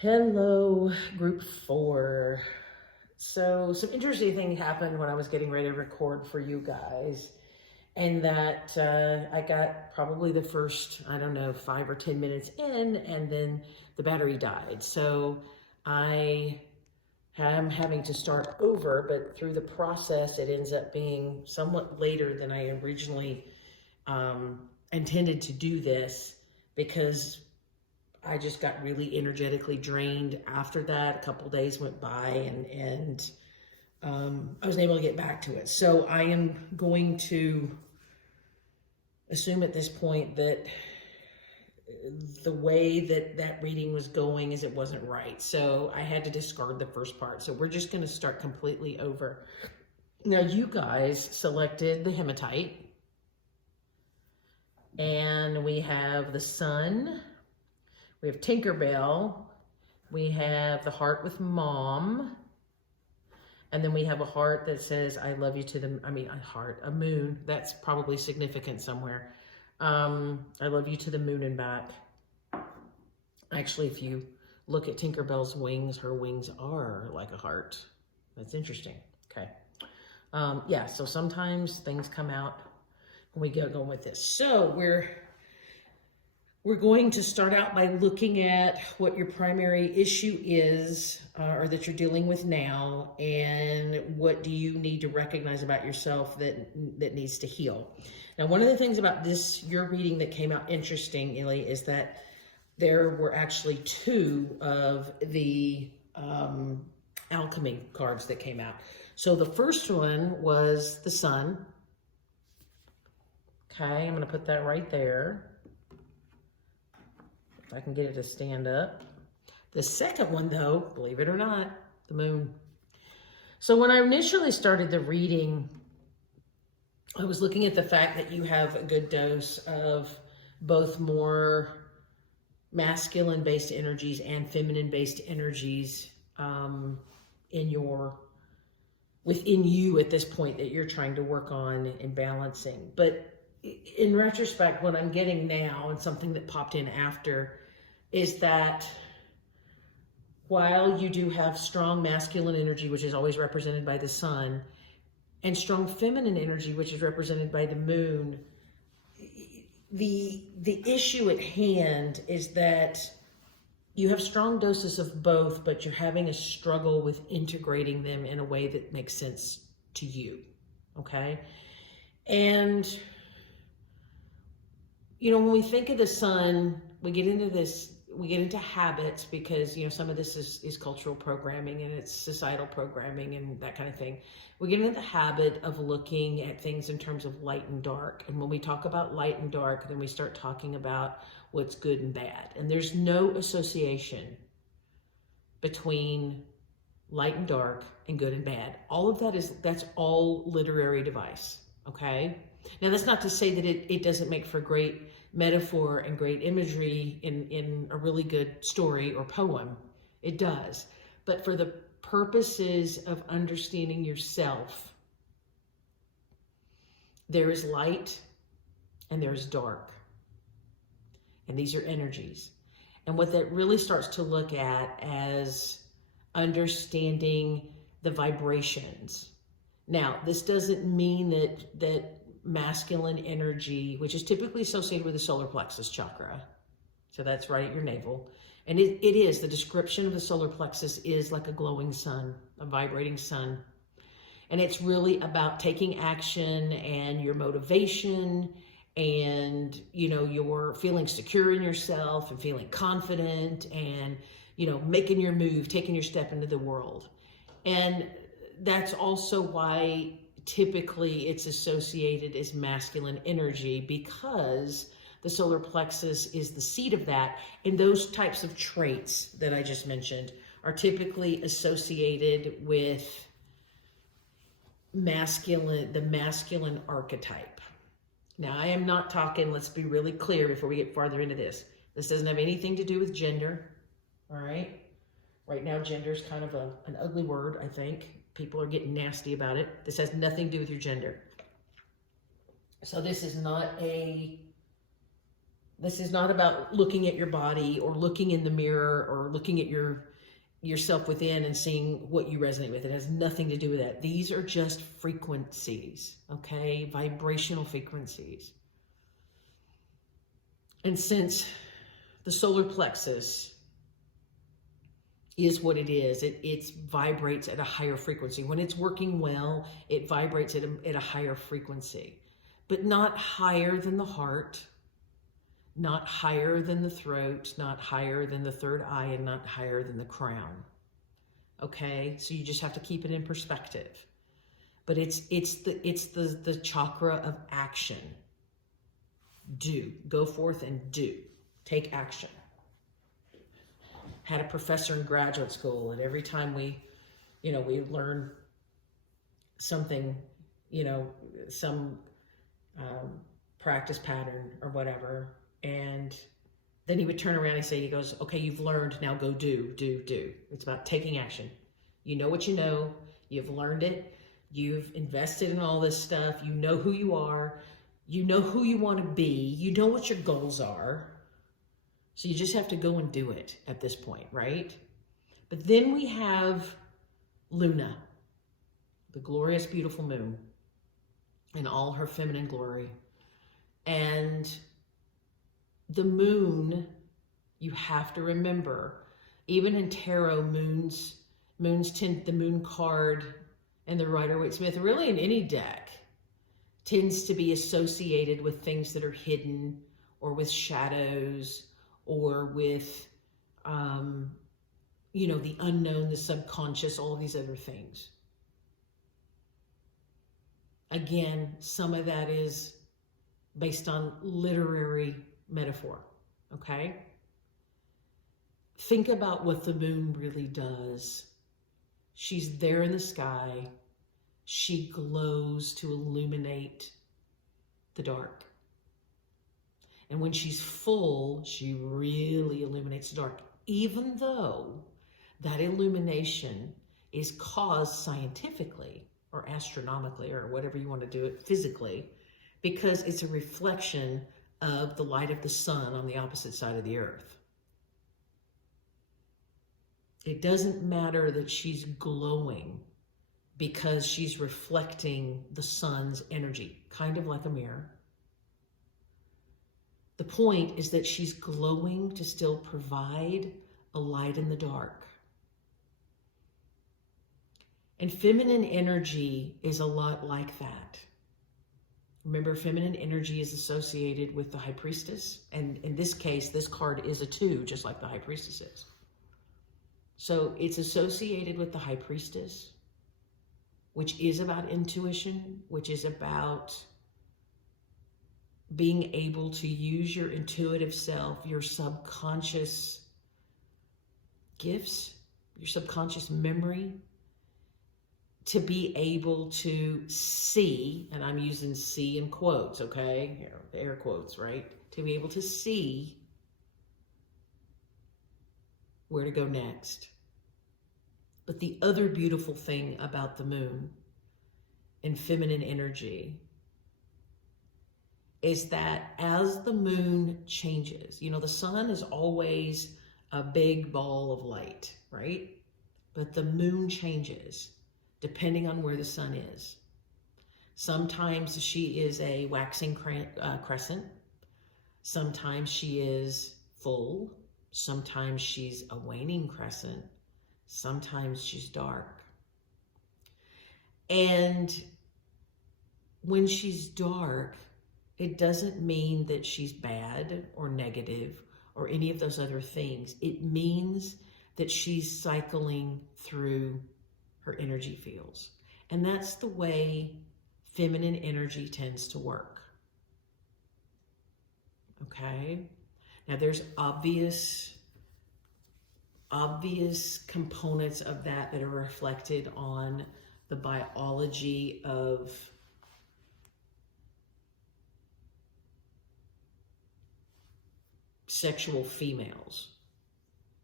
Hello, group 4. So some interesting thing happened when I was getting ready to record for you guys, and that I got probably the first, 5 or 10 minutes in, and then the battery died. So I am having to start over, but through the process, it ends up being somewhat later than I originally intended to do this, because I just got really energetically drained after that. A couple days went by, and I wasn't able to get back to it. So I am going to assume at this point that the way that reading was going is it wasn't right. So I had to discard the first part. So we're just going to start completely over. Now you guys selected the hematite, and we have the sun. We have Tinkerbell, we have the heart with mom, and then we have a heart that says, I love you to the, a moon, that's probably significant somewhere. I love you to the moon and back. Actually, if you look at Tinkerbell's wings, her wings are like a heart. That's interesting, okay. Yeah, so sometimes things come out when we get going with this. So we're going to start out by looking at what your primary issue is, or that you're dealing with now, and what do you need to recognize about yourself that needs to heal. Now, one of the things about your reading that came out interestingly is that there were actually 2 of the alchemy cards that came out. So the first one was the sun. Okay, I'm going to put that right there. I can get it to stand up. The second one, though, believe it or not, the moon. So when I initially started the reading, I was looking at the fact that you have a good dose of both more masculine-based energies and feminine-based energies within you at this point that you're trying to work on and balancing. But in retrospect, what I'm getting now, and something that popped in after, is that while you do have strong masculine energy, which is always represented by the sun, and strong feminine energy, which is represented by the moon, the issue at hand is that you have strong doses of both, but you're having a struggle with integrating them in a way that makes sense to you, okay? And when we think of the sun, we get into habits, because, some of this is cultural programming, and it's societal programming and that kind of thing. We get into the habit of looking at things in terms of light and dark. And when we talk about light and dark, then we start talking about what's good and bad. And there's no association between light and dark and good and bad. All of that's all literary device, okay? Now, that's not to say that it doesn't make for great metaphor and great imagery in a really good story or poem. It does. But for the purposes of understanding yourself, there is light and there is dark. And these are energies. And what that really starts to look at as understanding the vibrations. Now, this doesn't mean that masculine energy, which is typically associated with the solar plexus chakra, so that's right at your navel, and it is, the description of the solar plexus is like a glowing sun, a vibrating sun, and it's really about taking action and your motivation, and you're feeling secure in yourself and feeling confident, and making your move, taking your step into the world. And that's also why typically it's associated as masculine energy, because the solar plexus is the seat of that. And those types of traits that I just mentioned are typically associated with the masculine archetype. Now, I am not talking, let's be really clear before we get farther into this. This doesn't have anything to do with gender, all right? Right now, gender is kind of an ugly word, I think. People are getting nasty about it. This has nothing to do with your gender. So this is not a This is not about looking at your body or looking in the mirror or looking at yourself within and seeing what you resonate with. It has nothing to do with that. These are just frequencies, okay? Vibrational frequencies. And since the solar plexus is what it is, it vibrates at a higher frequency. When it's working well, it vibrates at a higher frequency, but not higher than the heart, not higher than the throat, not higher than the third eye, and not higher than the crown. Okay, so you just have to keep it in perspective. But it's the chakra of action. Do. Go forth and do. Take action. Had a professor in graduate school, and every time we learn something, some practice pattern or whatever, and then he would turn around and say, he goes, okay, you've learned, now go do. It's about taking action. You know what you know, you've learned it, you've invested in all this stuff, you know who you are, you know who you want to be, you know what your goals are. So you just have to go and do it at this point, right? But then we have Luna, the glorious, beautiful moon, in all her feminine glory. And the moon, you have to remember, even in tarot, moons tend, the moon card and the Rider-Waite-Smith, really in any deck, tends to be associated with things that are hidden or with shadows or with, the unknown, the subconscious, all of these other things. Again, some of that is based on literary metaphor, okay? Think about what the moon really does. She's there in the sky. She glows to illuminate the dark. And when she's full, she really illuminates the dark, even though that illumination is caused scientifically or astronomically or whatever you want to do it physically, because it's a reflection of the light of the sun on the opposite side of the earth. It doesn't matter that she's glowing because she's reflecting the sun's energy, kind of like a mirror. The point is that she's glowing to still provide a light in the dark. And feminine energy is a lot like that. Remember, feminine energy is associated with the High Priestess. And in this case, this card is a 2, just like the High Priestess is. So it's associated with the High Priestess, which is about intuition, which is about being able to use your intuitive self, your subconscious gifts, your subconscious memory, to be able to see, and I'm using see in quotes, okay? Here, the air quotes, right? To be able to see where to go next. But the other beautiful thing about the moon and feminine energy is that as the moon changes, the sun is always a big ball of light, right? But the moon changes depending on where the sun is. Sometimes she is a waxing crescent. Sometimes she is full. Sometimes she's a waning crescent. Sometimes she's dark. And when she's dark, it doesn't mean that she's bad or negative or any of those other things. It means that she's cycling through her energy fields. And that's the way feminine energy tends to work. Okay? Now there's obvious components of that are reflected on the biology of sexual females.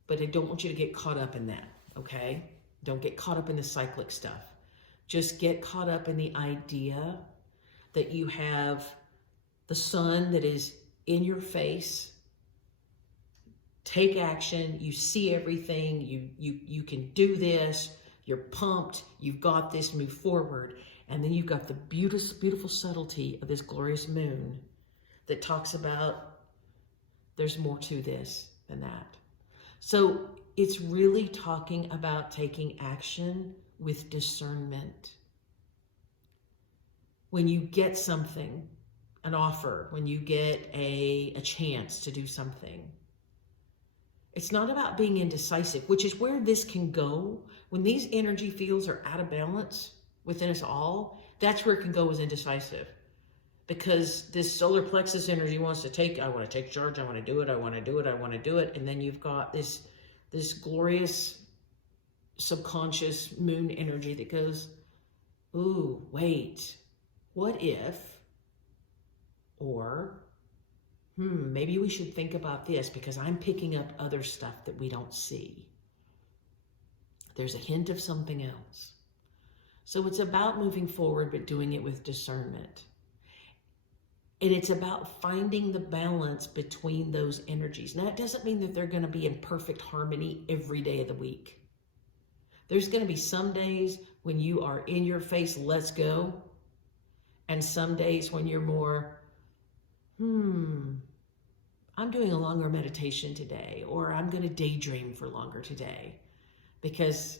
But I don't want you to get caught up in that, okay? Don't get caught up in the cyclic stuff. Just get caught up in the idea that you have the sun that is in your face take action, you see everything, you can do this, you're pumped, you've got this, move forward. And then you've got the beautiful subtlety of this glorious moon that talks about there's more to this than that. So it's really talking about taking action with discernment. When you get something, an offer, when you get a chance to do something, it's not about being indecisive, which is where this can go. When these energy fields are out of balance within us all, that's where it can go as indecisive. Because this solar plexus energy wants to take, I want to take charge, I want to do it, I want to do it, I want to do it. And then you've got this glorious subconscious moon energy that goes, ooh, wait, what if, or, maybe we should think about this because I'm picking up other stuff that we don't see. There's a hint of something else. So it's about moving forward, but doing it with discernment. And it's about finding the balance between those energies. Now, it doesn't mean that they're going to be in perfect harmony every day of the week. There's going to be some days when you are in your face, let's go. And some days when you're more, I'm doing a longer meditation today, or I'm going to daydream for longer today because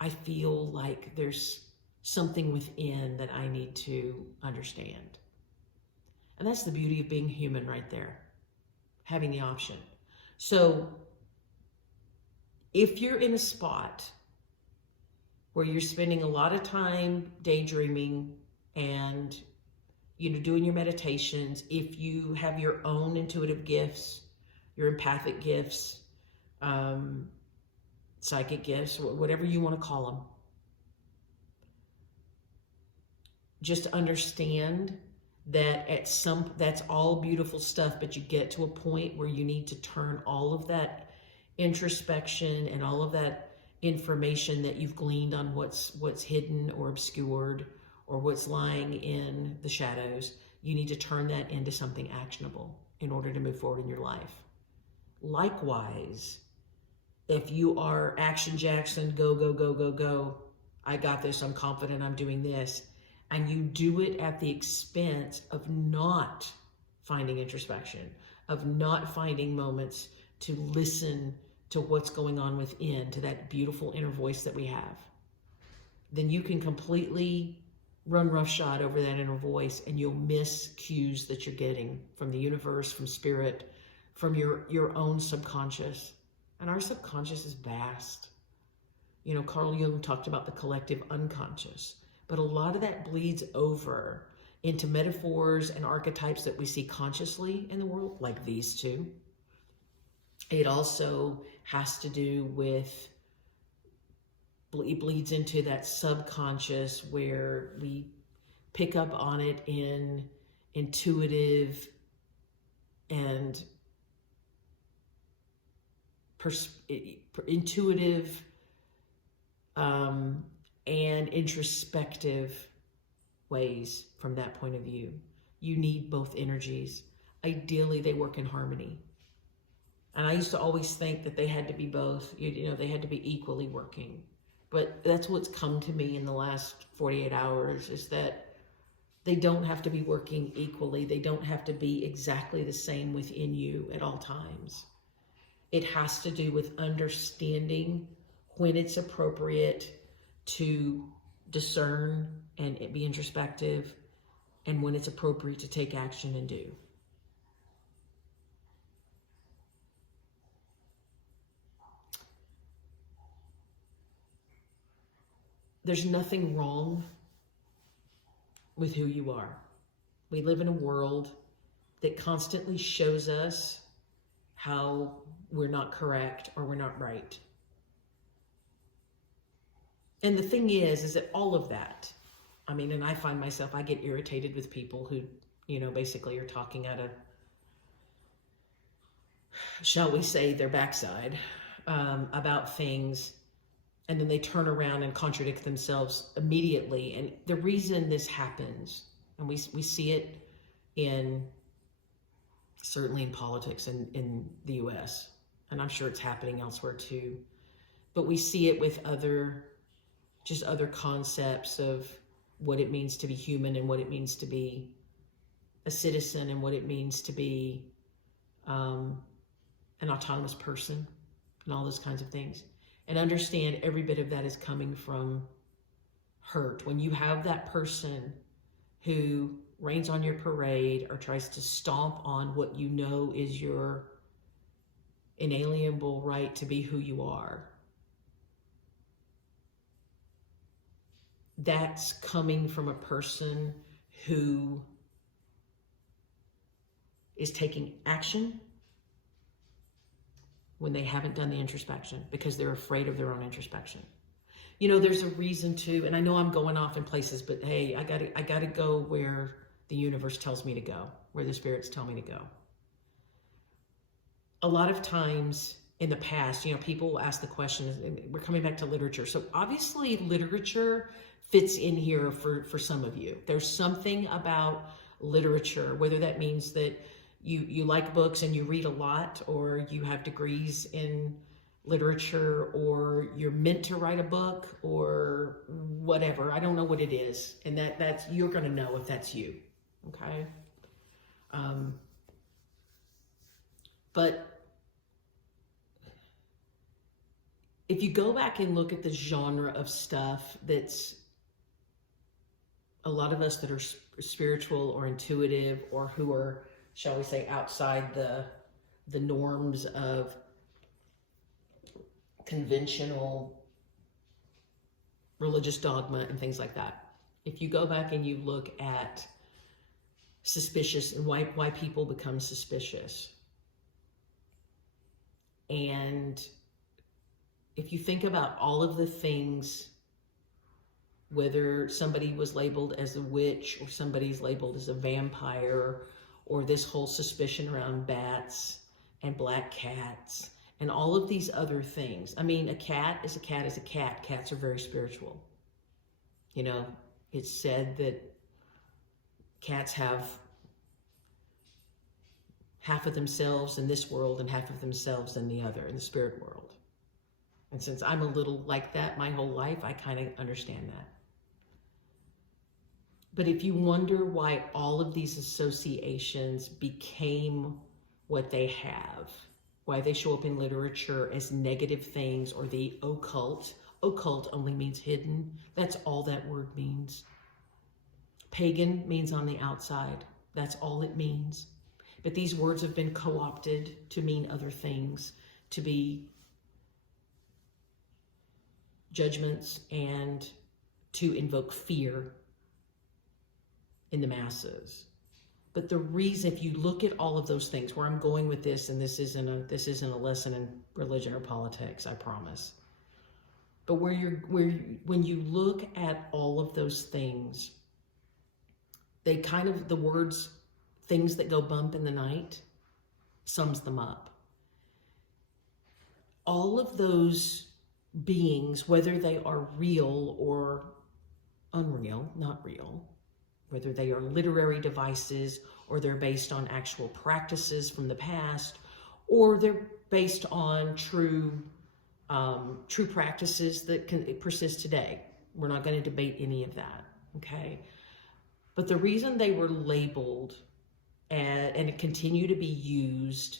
I feel like there's something within that I need to understand. And that's the beauty of being human right there, having the option. So if you're in a spot where you're spending a lot of time daydreaming and doing your meditations, if you have your own intuitive gifts, your empathic gifts, psychic gifts, whatever you want to call them, just understand that that's all beautiful stuff, but you get to a point where you need to turn all of that introspection and all of that information that you've gleaned on what's hidden or obscured or what's lying in the shadows, you need to turn that into something actionable in order to move forward in your life. Likewise, if you are Action Jackson, go, go, go, go, go, I got this, I'm confident, I'm doing this, and you do it at the expense of not finding introspection, of not finding moments to listen to what's going on within, to that beautiful inner voice that we have, then you can completely run roughshod over that inner voice and you'll miss cues that you're getting from the universe, from spirit, from your own subconscious. And our subconscious is vast. Carl Jung talked about the collective unconscious, but a lot of that bleeds over into metaphors and archetypes that we see consciously in the world, like these two. It also has to do with, it bleeds into that subconscious where we pick up on it in intuitive and and introspective ways from that point of view. You need both energies. Ideally, they work in harmony. And I used to always think that they had to be both, they had to be equally working. But that's what's come to me in the last 48 hours is that they don't have to be working equally. They don't have to be exactly the same within you at all times. It has to do with understanding when it's appropriate to discern and be introspective, and when it's appropriate to take action and do. There's nothing wrong with who you are. We live in a world that constantly shows us how we're not correct or we're not right. And the thing is that all of that, and I find myself, I get irritated with people who, basically are talking out of, shall we say, their backside about things, and then they turn around and contradict themselves immediately. And the reason this happens, and we see it certainly in politics in the US, and I'm sure it's happening elsewhere too, but we see it with other concepts of what it means to be human and what it means to be a citizen and what it means to be an autonomous person and all those kinds of things. And understand every bit of that is coming from hurt. When you have that person who rains on your parade or tries to stomp on what you know is your inalienable right to be who you are, that's coming from a person who is taking action when they haven't done the introspection because they're afraid of their own introspection. You know, there's a reason to, and I know I'm going off in places, but hey, I gotta go where the universe tells me to go, where the spirits tell me to go. A lot of times in the past, you know, people will ask the question, and we're coming back to literature. So obviously literature fits in here for some of you. There's something about literature, whether that means that you like books and you read a lot, or you have degrees in literature, or you're meant to write a book, or whatever. I don't know what it is. And that's you're going to know if that's you. Okay. But if you go back and look at the genre of stuff that's a lot of us that are spiritual or intuitive, or who are, shall we say, outside the norms of conventional religious dogma and things like that. If you go back and you look at suspicious and why people become suspicious, and if you think about all of the things, whether somebody was labeled as a witch or somebody's labeled as a vampire, or this whole suspicion around bats and black cats and all of these other things. I mean, a cat is a cat is a cat. Cats are very spiritual. You know, it's said that cats have half of themselves in this world and half of themselves in the other, in the spirit world. And since I'm a little like that my whole life, I kind of understand that. But if you wonder why all of these associations became what they have, why they show up in literature as negative things, or the occult. Occult only means hidden. That's all that word means. Pagan means on the outside. That's all it means. But these words have been co-opted to mean other things, to be judgments and to invoke fear in the masses. But the reason, if you look at all of those things, where I'm going with this, and this isn't a lesson in religion or politics, I promise. But when you look at all of those things, they kind of, the words, things that go bump in the night, sums them up. All of those beings, whether they are real or unreal, not real, whether they are literary devices, or they're based on actual practices from the past, or they're based on true practices that can persist today. We're not going to debate any of that, okay? But the reason they were labeled and continue to be used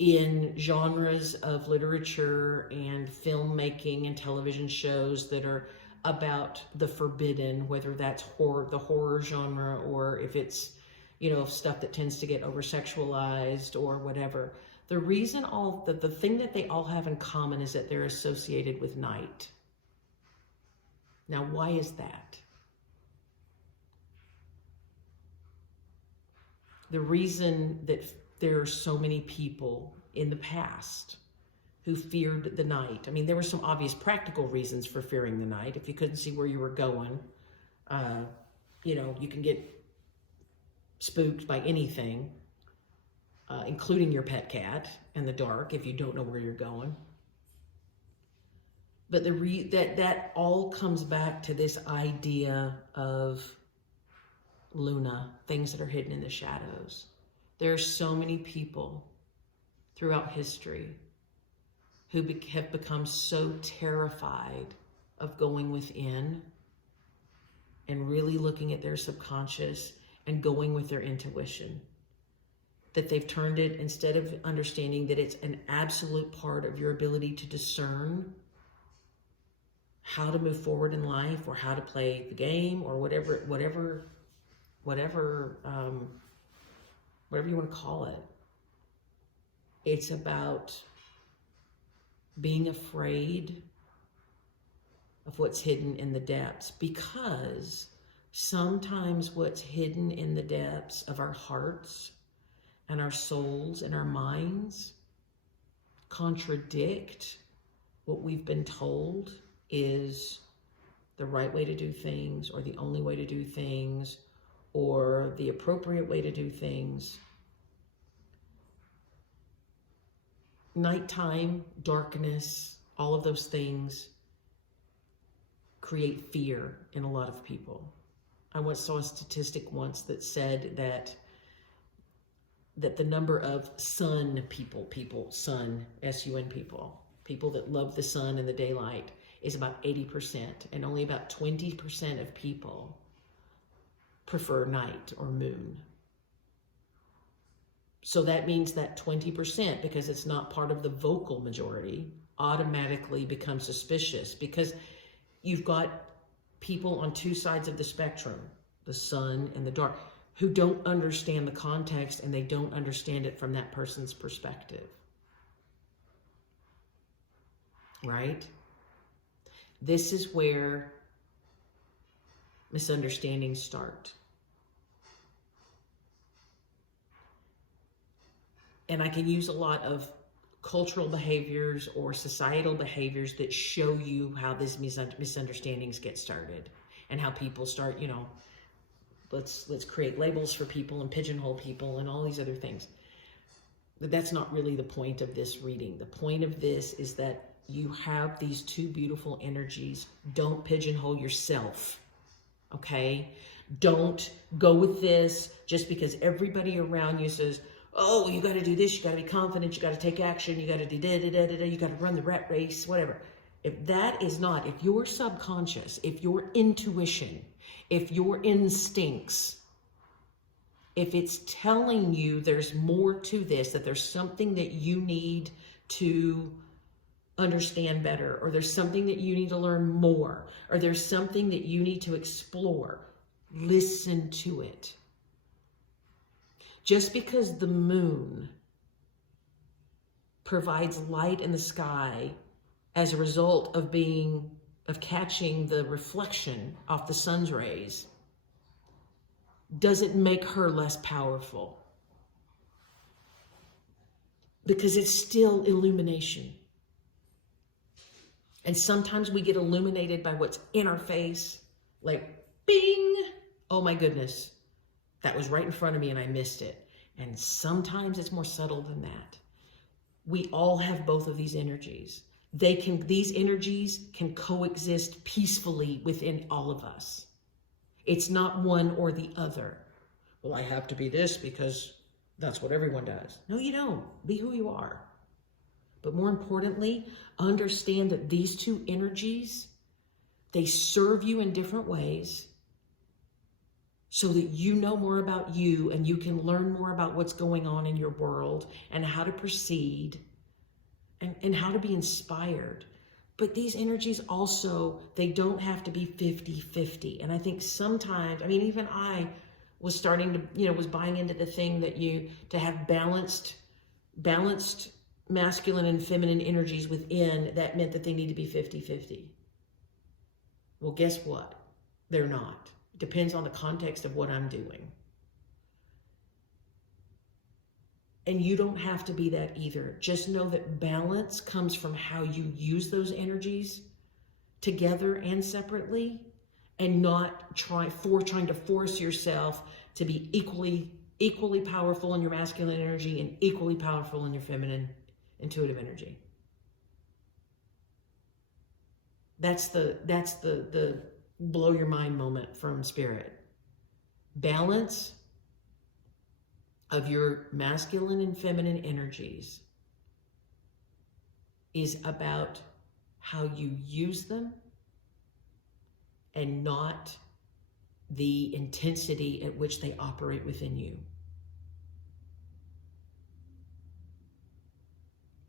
in genres of literature and filmmaking and television shows that are about the forbidden, whether that's the horror genre, or if it's, you know, stuff that tends to get over-sexualized or whatever. The reason the thing that they all have in common is that they're associated with night. Now, why is that? The reason that there are so many people in the past who feared the night. I mean, there were some obvious practical reasons for fearing the night. If you couldn't see where you were going, you know, you can get spooked by anything, including your pet cat in the dark if you don't know where you're going. But that all comes back to this idea of Luna, things that are hidden in the shadows. There are so many people throughout history who have become so terrified of going within and really looking at their subconscious and going with their intuition, that they've turned it, instead of understanding that it's an absolute part of your ability to discern how to move forward in life or how to play the game or whatever you want to call it. It's about being afraid of what's hidden in the depths, because sometimes what's hidden in the depths of our hearts and our souls and our minds contradict what we've been told is the right way to do things, or the only way to do things, or the appropriate way to do things. Nighttime, darkness, all of those things create fear in a lot of people. I once saw a statistic once that said that the number of sun people, sun, S-U-N people that love the sun and the daylight is about 80%, and only about 20% of people prefer night or moon. So that means that 20%, because it's not part of the vocal majority, automatically becomes suspicious, because you've got people on two sides of the spectrum, the sun and the dark, who don't understand the context, and they don't understand it from that person's perspective. Right? This is where misunderstandings start. And I can use a lot of cultural behaviors or societal behaviors that show you how these misunderstandings get started, and how people start, let's create labels for people and pigeonhole people and all these other things. But that's not really the point of this reading. The point of this is that you have these two beautiful energies. Don't pigeonhole yourself, okay? Don't go with this just because everybody around you says, oh, you got to do this, you got to be confident, you got to take action, you got to do da-da-da-da-da, you got to run the rat race, whatever. If that is not, if your subconscious, if your intuition, if your instincts, if it's telling you there's more to this, that there's something that you need to understand better, or there's something that you need to learn more, or there's something that you need to explore, listen to it. Just because the moon provides light in the sky as a result of catching the reflection off the sun's rays, doesn't make her less powerful. Because it's still illumination. And sometimes we get illuminated by what's in our face, like, bing, oh my goodness, that was right in front of me and I missed it. And sometimes it's more subtle than that. We all have both of these energies. These energies can coexist peacefully within all of us. It's not one or the other. Well, I have to be this because that's what everyone does. No, you don't. Be who you are. But more importantly, understand that these two energies, they serve you in different ways so that you know more about you and you can learn more about what's going on in your world and how to proceed and how to be inspired. But these energies also, they don't have to be 50-50. And I think sometimes, even I was starting to, was buying into the thing that to have balanced masculine and feminine energies within, that meant that they need to be 50-50. Well, guess what? They're not. It depends on the context of what I'm doing. And you don't have to be that either. Just know that balance comes from how you use those energies together and separately, and not trying to force yourself to be equally powerful in your masculine energy and equally powerful in your feminine intuitive energy. That's the blow your mind moment from Spirit. Balance of your masculine and feminine energies is about how you use them and not the intensity at which they operate within you.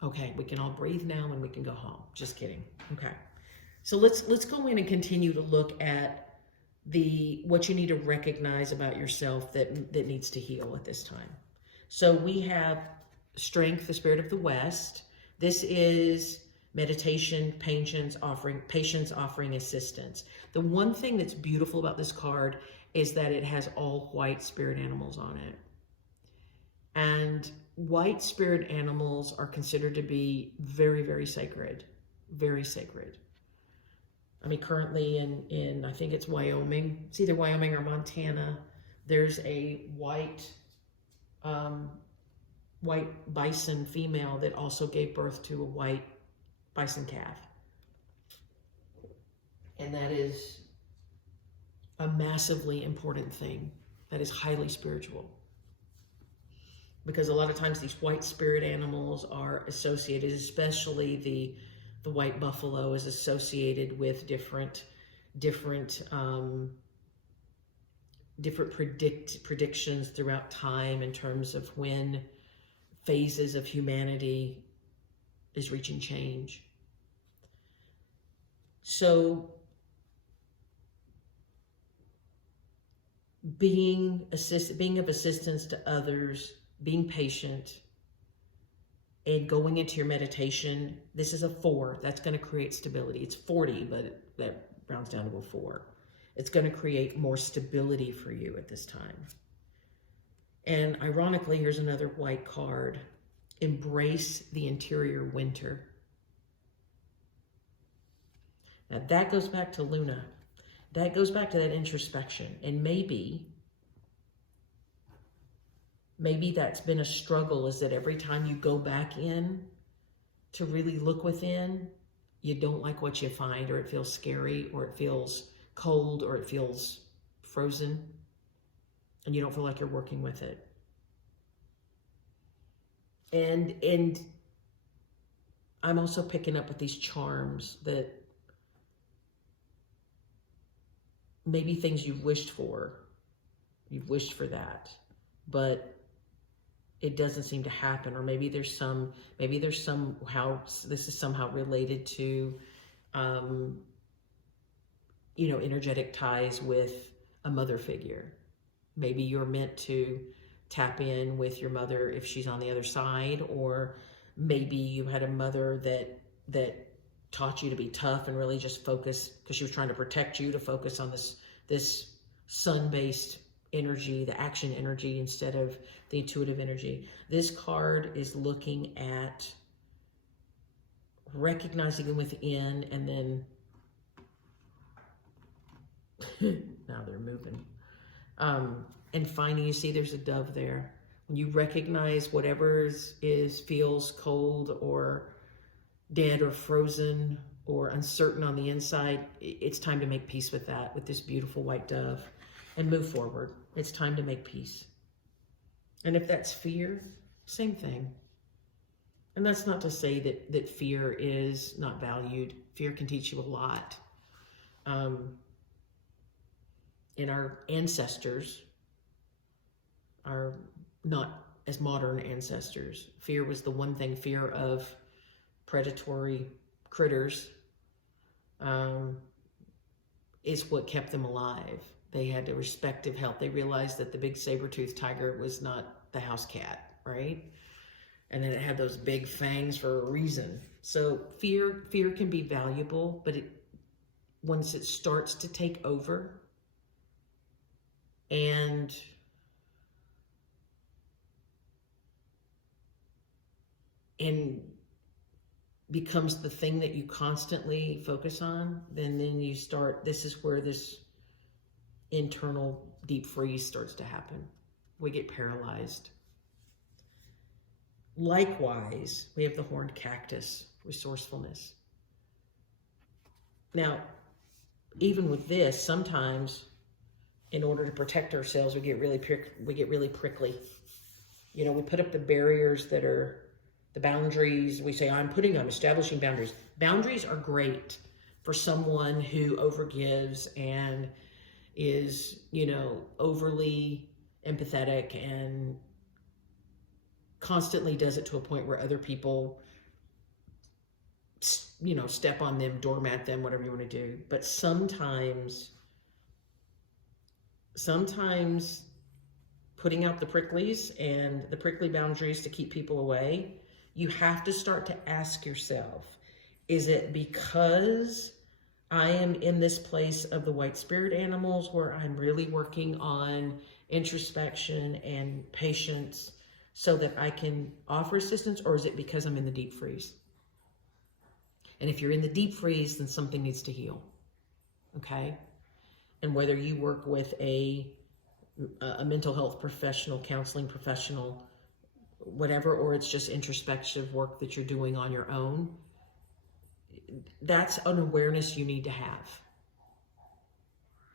Okay, we can all breathe now and we can go home. Just kidding. Okay. So let's go in and continue to look at what you need to recognize about yourself that needs to heal at this time. So we have strength, the spirit of the West. This is meditation, patience offering assistance. The one thing that's beautiful about this card is that it has all white spirit animals on it. And white spirit animals are considered to be very, very sacred, very sacred. I mean, currently in I think it's Wyoming, it's either Wyoming or Montana, there's a white bison female that also gave birth to a white bison calf. And that is a massively important thing. That is highly spiritual. Because a lot of times these white spirit animals are associated, especially the white buffalo is associated with different predictions throughout time in terms of when phases of humanity is reaching change. So being of assistance to others, being patient, and going into your meditation, this is a 4. That's going to create stability. It's 40, but that rounds down to a 4. It's going to create more stability for you at this time. And ironically, here's another white card. Embrace the interior winter. Now that goes back to Luna. That goes back to that introspection. And maybe that's been a struggle, is that every time you go back in to really look within, you don't like what you find, or it feels scary, or it feels cold, or it feels frozen, and you don't feel like you're working with it. And I'm also picking up with these charms that maybe things you've wished for that, but it doesn't seem to happen. Or maybe there's somehow, this is somehow related to, energetic ties with a mother figure. Maybe you're meant to tap in with your mother if she's on the other side, or maybe you had a mother that taught you to be tough and really just focus, because she was trying to protect you, to focus on this sun-based energy, the action energy, instead of the intuitive energy. This card is looking at recognizing within, and then now they're moving, and finding, you see there's a dove there. When you recognize whatever feels cold or dead or frozen or uncertain on the inside, it's time to make peace with that, with this beautiful white dove, and move forward. It's time to make peace. And if that's fear, same thing. And that's not to say that fear is not valued. Fear can teach you a lot. And our ancestors are not as modern ancestors. Fear was the one thing, fear of predatory critters, is what kept them alive. They had a respective help. They realized that the big saber-toothed tiger was not the house cat, right? And then it had those big fangs for a reason. So fear can be valuable, but once it starts to take over and becomes the thing that you constantly focus on, then you start, this is where this internal deep freeze starts to happen. We get paralyzed. Likewise, we have the horned cactus, resourcefulness. Now, even with this, sometimes in order to protect ourselves, we get really prickly. We put up the barriers that are The boundaries, we say, I'm establishing boundaries. Boundaries are great for someone who overgives and is, overly empathetic and constantly does it to a point where other people, step on them, doormat them, whatever you want to do. But sometimes putting out the pricklies and the prickly boundaries to keep people away, you have to start to ask yourself, is it because I am in this place of the white spirit animals where I'm really working on introspection and patience so that I can offer assistance, or is it because I'm in the deep freeze? And if you're in the deep freeze, then something needs to heal, okay? And whether you work with a mental health professional, counseling professional, whatever, or it's just introspective work that you're doing on your own, that's an awareness you need to have.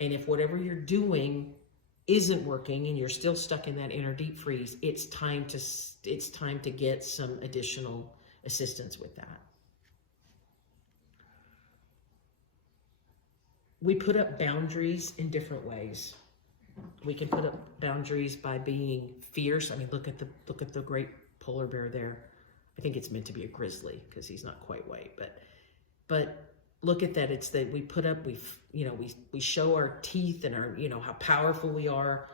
And if whatever you're doing isn't working and you're still stuck in that inner deep freeze, it's time to get some additional assistance with that. We put up boundaries in different ways. We can put up boundaries by being fierce. I mean, look at the great polar bear there. I think it's meant to be a grizzly because he's not quite white, but look at that. It's that we put up, we show our teeth and our, how powerful we are,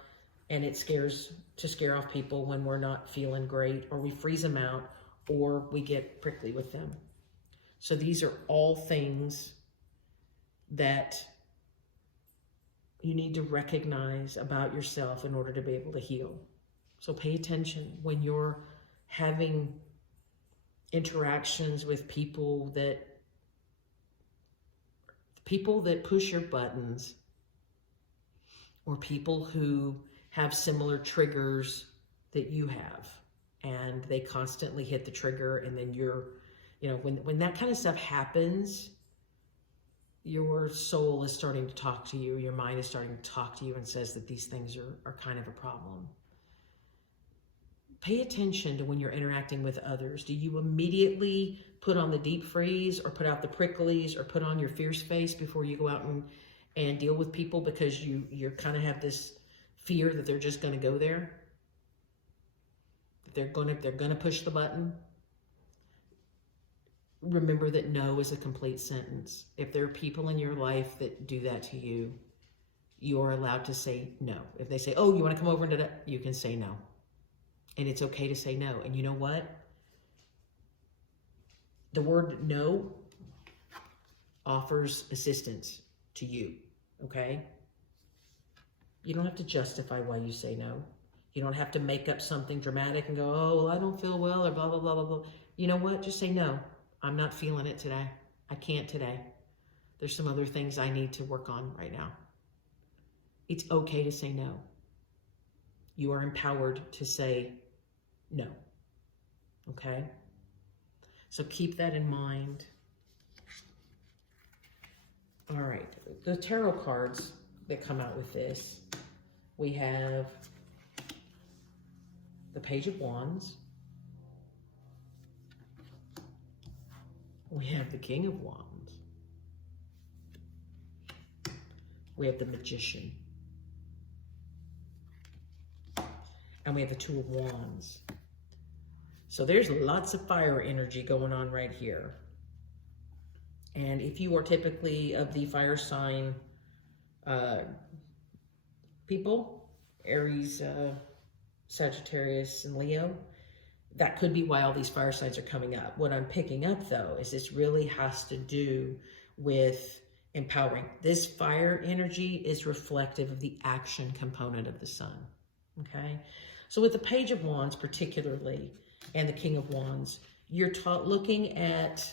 and it scare off people when we're not feeling great, or we freeze them out, or we get prickly with them. So these are all things that you need to recognize about yourself in order to be able to heal. So pay attention when you're having interactions with people that push your buttons, or people who have similar triggers that you have, and they constantly hit the trigger, and then when that kind of stuff happens, your soul is starting to talk to you, your mind is starting to talk to you and says that these things are kind of a problem. Pay attention to when you're interacting with others. Do you immediately put on the deep freeze, or put out the pricklies, or put on your fierce face before you go out and deal with people because you kind of have this fear that they're just going to go there? They're going to push the button? Remember that no is a complete sentence. If there are people in your life that do that to you, you are allowed to say no. If they say, oh, you want to come over and do that? You can say no. And it's okay to say no. And you know what? The word no offers assistance to you, okay? You don't have to justify why you say no. You don't have to make up something dramatic and go, oh, I don't feel well, or blah, blah, blah, blah, blah. You know what? Just say no. I'm not feeling it today. I can't today. There's some other things I need to work on right now. It's okay to say no. You are empowered to say no. Okay? So keep that in mind. All right. The tarot cards that come out with this, we have the Page of Wands. We have the King of Wands. We have the Magician. And we have the Two of Wands. So there's lots of fire energy going on right here. And if you are typically of the fire sign people, Aries, Sagittarius, and Leo, that could be why all these fire signs are coming up. What I'm picking up, though, is this really has to do with empowering. This fire energy is reflective of the action component of the sun, okay? So with the Page of Wands particularly, and the King of Wands, you're looking at,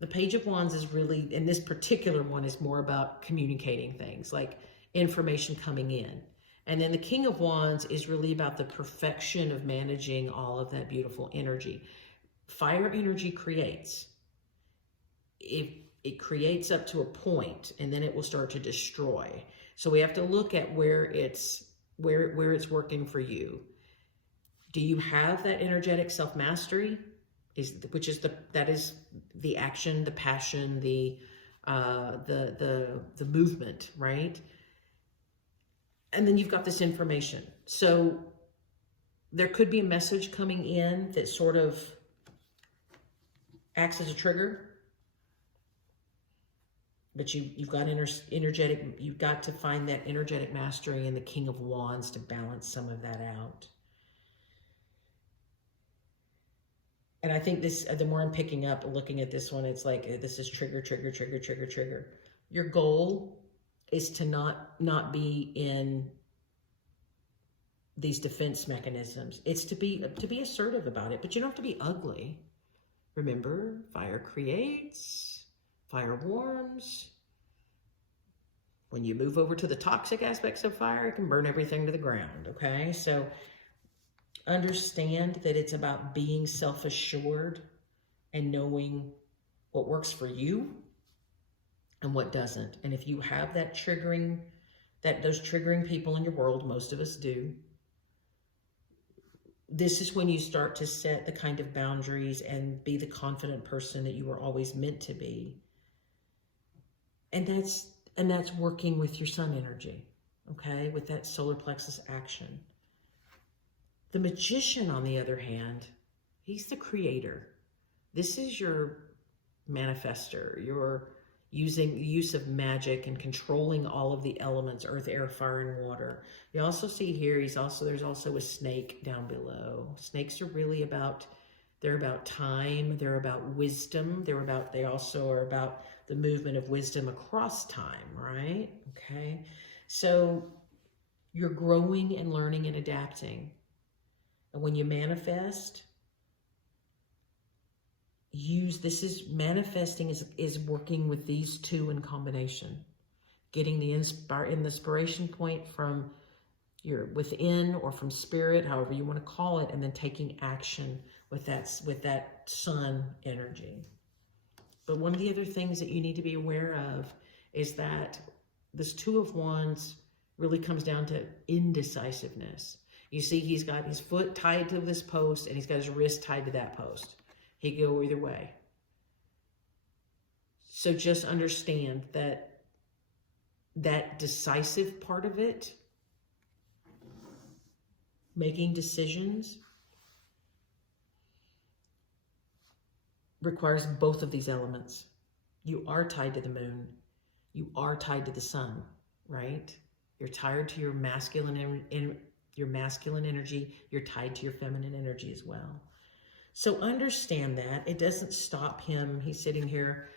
the Page of Wands is really, and this particular one is more about communicating things, like information coming in. And then the King of Wands is really about the perfection of managing all of that beautiful energy. Fire energy creates. It creates up to a point, and then it will start to destroy. So we have to look at where it's working for you. Do you have that energetic self-mastery? that is the action, the passion, the movement, right? And then you've got this information. So there could be a message coming in that sort of acts as a trigger. But you've got energetic, you've got to find that energetic mastery in the King of Wands to balance some of that out. And I think this, the more I'm picking up, looking at this one, it's like, this is trigger, trigger, trigger, trigger, trigger. Your goal is to not be in these defense mechanisms. It's to be assertive about it, but you don't have to be ugly. Remember, fire creates, fire warms. When you move over to the toxic aspects of fire, it can burn everything to the ground, okay? So understand that it's about being self-assured and knowing what works for you and what doesn't. And if you have that triggering, those triggering people in your world, most of us do, this is when you start to set the kind of boundaries and be the confident person that you were always meant to be. And that's working with your sun energy, okay? With that solar plexus action. The magician, on the other hand, he's the creator. This is your manifester, your use of magic and controlling all of the elements, earth, air, fire, and water. You also see here, there's also a snake down below. Snakes are really they're about time, they're about wisdom, they also are about the movement of wisdom across time, right? Okay, so you're growing and learning and adapting. And when you manifest, manifesting is working with these two in combination, getting the inspiration point from your within or from spirit, however you want to call it, and then taking action with that sun energy. But one of the other things that you need to be aware of is that this Two of Wands really comes down to indecisiveness. You see, he's got his foot tied to this post and he's got his wrist tied to that post. He could go either way. So just understand that decisive part of it, making decisions, requires both of these elements. You are tied to the moon. You are tied to the sun, right? You're tied to your masculine energy. You're tied to your feminine energy as well. So understand that. It doesn't stop him. He's sitting here,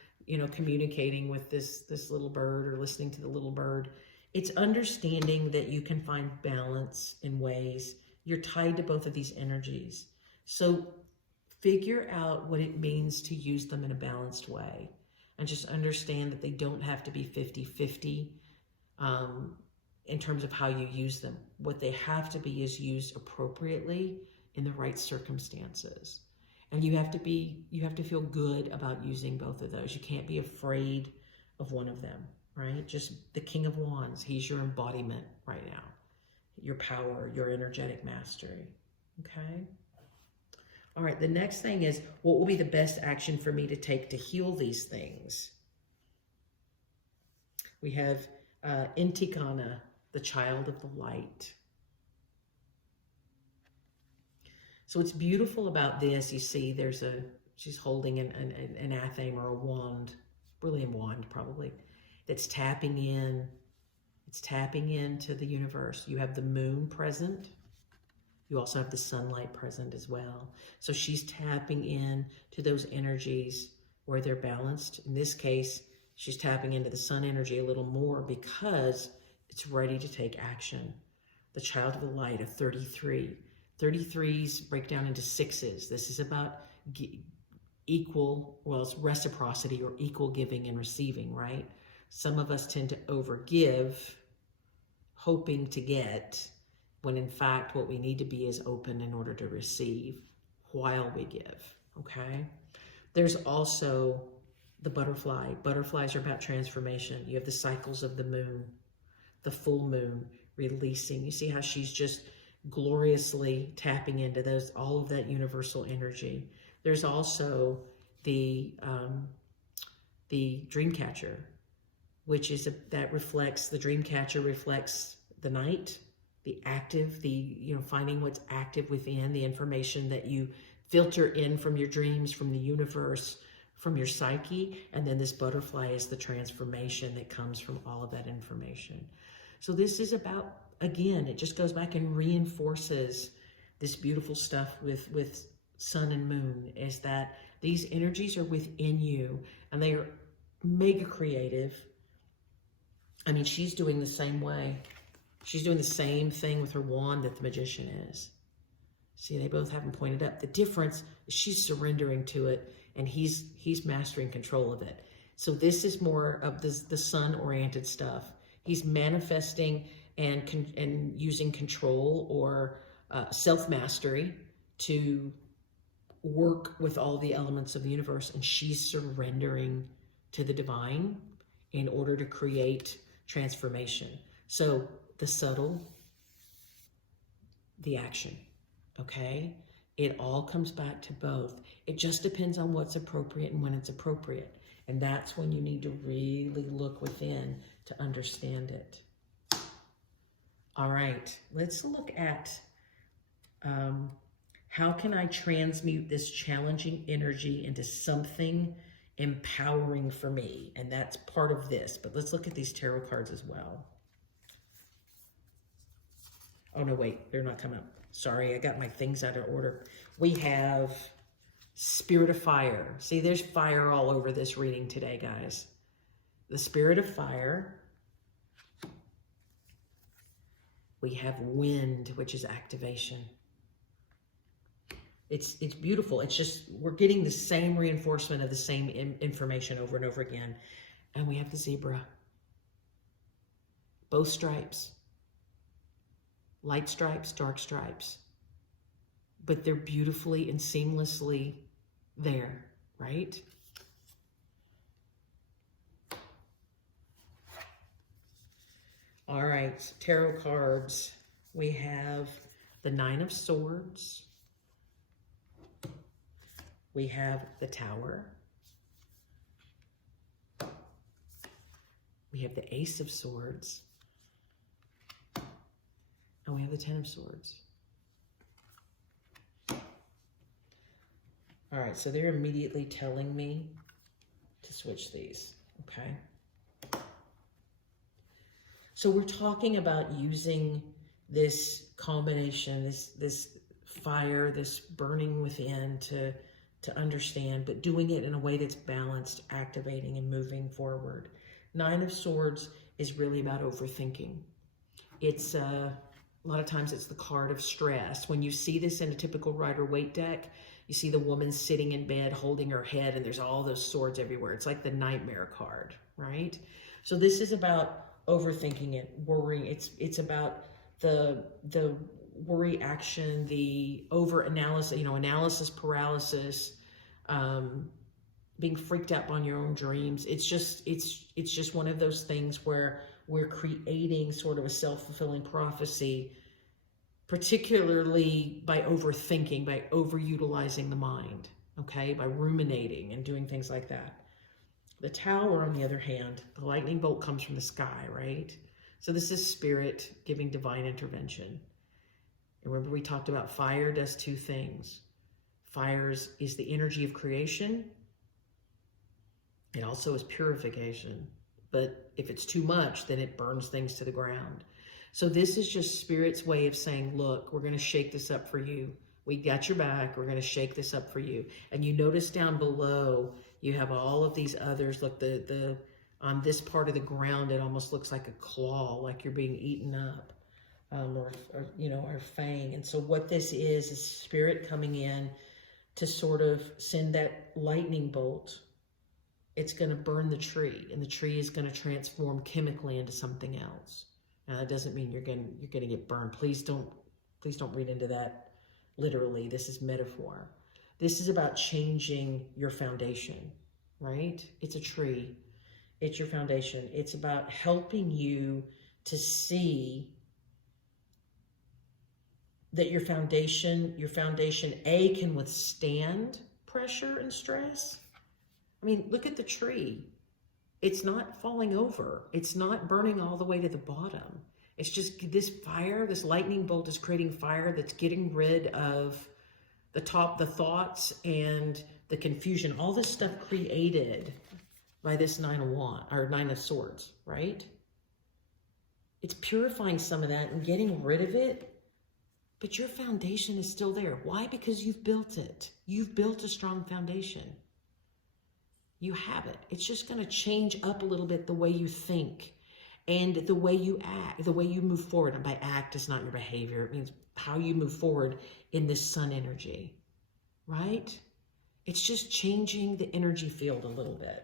communicating with this little bird or listening to the little bird. It's understanding that you can find balance in ways. You're tied to both of these energies. So figure out what it means to use them in a balanced way. And just understand that they don't have to be 50-50 in terms of how you use them. What they have to be is used appropriately in the right circumstances. And you have to feel good about using both of those. You can't be afraid of one of them, right? Just the King of Wands, he's your embodiment right now. Your power, your energetic mastery, okay? All right, the next thing is, what will be the best action for me to take to heal these things? We have Intikana, the child of the light. So what's beautiful about this, you see, she's holding an athame or a wand, really a wand probably, that's tapping in. It's tapping into the universe. You have the moon present. You also have the sunlight present as well. So she's tapping in to those energies where they're balanced. In this case, she's tapping into the sun energy a little more because it's ready to take action. The child of the light, a 33. 33s break down into 6s. This is about it's reciprocity or equal giving and receiving, right? Some of us tend to overgive, hoping to get, when in fact what we need to be is open in order to receive while we give, okay? There's also the butterfly. Butterflies are about transformation. You have the cycles of the moon, the full moon, releasing. You see how she's just gloriously tapping into all of that universal energy. There's also the dream catcher, which is that reflects, the dream catcher reflects the night, the active, finding what's active within, the information that you filter in from your dreams, from the universe, from your psyche. And then this butterfly is the transformation that comes from all of that information. So this is about, again, it just goes back and reinforces this beautiful stuff with sun and moon, is that these energies are within you and they are mega creative. I mean, she's doing the same way. She's doing the same thing with her wand that the magician is. See, they both have them pointed up. The difference is she's surrendering to it and he's mastering control of it. So this is more of the sun-oriented stuff. He's manifesting and using control or self-mastery to work with all the elements of the universe, and she's surrendering to the divine in order to create transformation. So the subtle, the action, okay? It all comes back to both. It just depends on what's appropriate and when it's appropriate. And that's when you need to really look within to understand it. All right, let's look at how can I transmute this challenging energy into something empowering for me? And that's part of this, but let's look at these tarot cards as well. Oh no, wait, they're not coming up. Sorry, I got my things out of order. We have Spirit of Fire. See, there's fire all over this reading today, guys. The Spirit of Fire. We have Wind, which is activation. It's beautiful. It's just, we're getting the same reinforcement of the same information over and over again. And we have the Zebra. Both stripes. Light stripes, dark stripes. But they're beautifully and seamlessly there, right? All right, tarot cards. We have the Nine of Swords. We have the Tower. We have the Ace of Swords. And we have the Ten of Swords. All right, so they're immediately telling me to switch these, okay? So we're talking about using this combination, this fire, this burning within to understand, but doing it in a way that's balanced, activating, and moving forward. Nine of Swords is really about overthinking. It's a lot of times it's the card of stress. When you see this in a typical Rider-Waite deck, you see the woman sitting in bed holding her head and there's all those swords everywhere. It's like the nightmare card, right? So this is about overthinking it, worrying. It's about the worry action, the over analysis, analysis paralysis, being freaked out on your own dreams. It's just one of those things where we're creating sort of a self-fulfilling prophecy, particularly by overthinking, by overutilizing the mind, okay, by ruminating and doing things like that. The Tower, on the other hand, the lightning bolt comes from the sky, right? So this is spirit giving divine intervention. And remember, we talked about fire does two things. Fire is the energy of creation. It also is purification. But if it's too much, then it burns things to the ground. So this is just Spirit's way of saying, look, we're going to shake this up for you. We got your back. We're going to shake this up for you. And you notice down below, you have all of these others. Look, on this part of the ground, it almost looks like a claw, like you're being eaten up, or fang. And so what this is Spirit coming in to sort of send that lightning bolt. It's going to burn the tree, and the tree is going to transform chemically into something else. Now, that doesn't mean you're going to get burned. Please don't read into that literally. This is metaphor. This is about changing your foundation, right? It's a tree. It's your foundation. It's about helping you to see that your foundation A, can withstand pressure and stress. I mean, look at the tree. It's not falling over. It's not burning all the way to the bottom. It's just this fire, this lightning bolt is creating fire that's getting rid of the thoughts and the confusion, all this stuff created by this Nine of Swords, right? It's purifying some of that and getting rid of it, but your foundation is still there. Why? Because you've built it. You've built a strong foundation. You have it. It's just going to change up a little bit the way you think and the way you act, the way you move forward. And by act, it's not your behavior. It means how you move forward in this sun energy, right? It's just changing the energy field a little bit.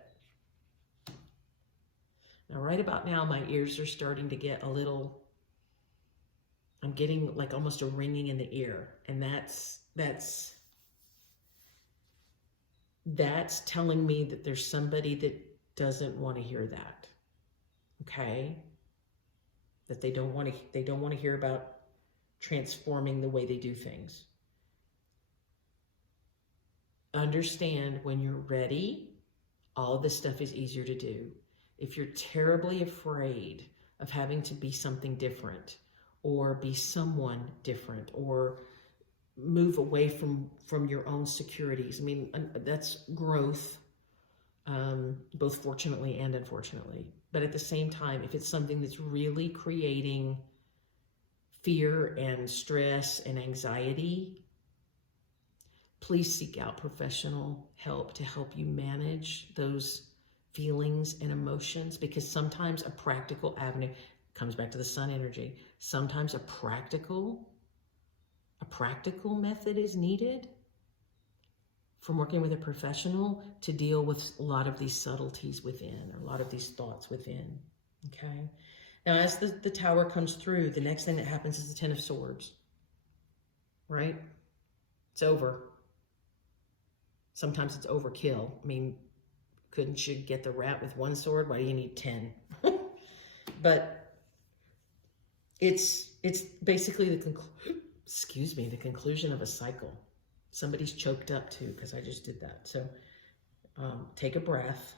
Now, right about now, my ears are starting to get a little, I'm getting like almost a ringing in the ear. And that's telling me that there's somebody that doesn't want to hear that. Okay? That they don't want to hear about transforming the way they do things. Understand when you're ready, all of this stuff is easier to do. If you're terribly afraid of having to be something different or be someone different or move away from your own securities, I mean, that's growth, both fortunately and unfortunately. But at the same time, if it's something that's really creating fear and stress and anxiety, please seek out professional help to help you manage those feelings and emotions, because sometimes a practical avenue comes back to the sun energy. Sometimes a practical method is needed from working with a professional to deal with a lot of these subtleties within, or a lot of these thoughts within, okay? Now, as the tower comes through, the next thing that happens is the Ten of Swords, right? It's over. Sometimes it's overkill. I mean, couldn't you get the rat with one sword? Why do you need 10? But it's basically the conclusion of a cycle. Somebody's choked up too, because I just did that. So take a breath.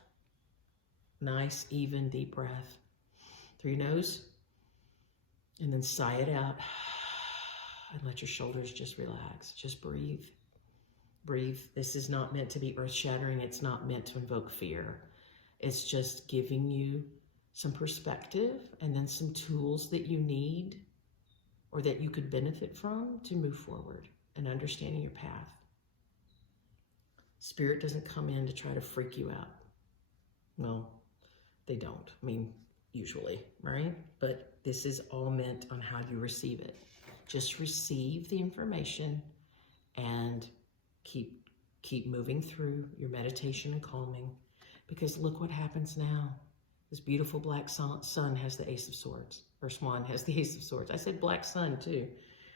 Nice, even, deep breath through your nose. And then sigh it out. And let your shoulders just relax. Just breathe. Breathe. This is not meant to be earth-shattering. It's not meant to invoke fear. It's just giving you some perspective and then some tools that you need or that you could benefit from to move forward and understanding your path. Spirit doesn't come in to try to freak you out. No, they don't. I mean, usually, right? But this is all meant on how you receive it. Just receive the information and keep moving through your meditation and calming, because look what happens now. This beautiful black sun has the Ace of Swords, or swan has the Ace of Swords. I said black sun too.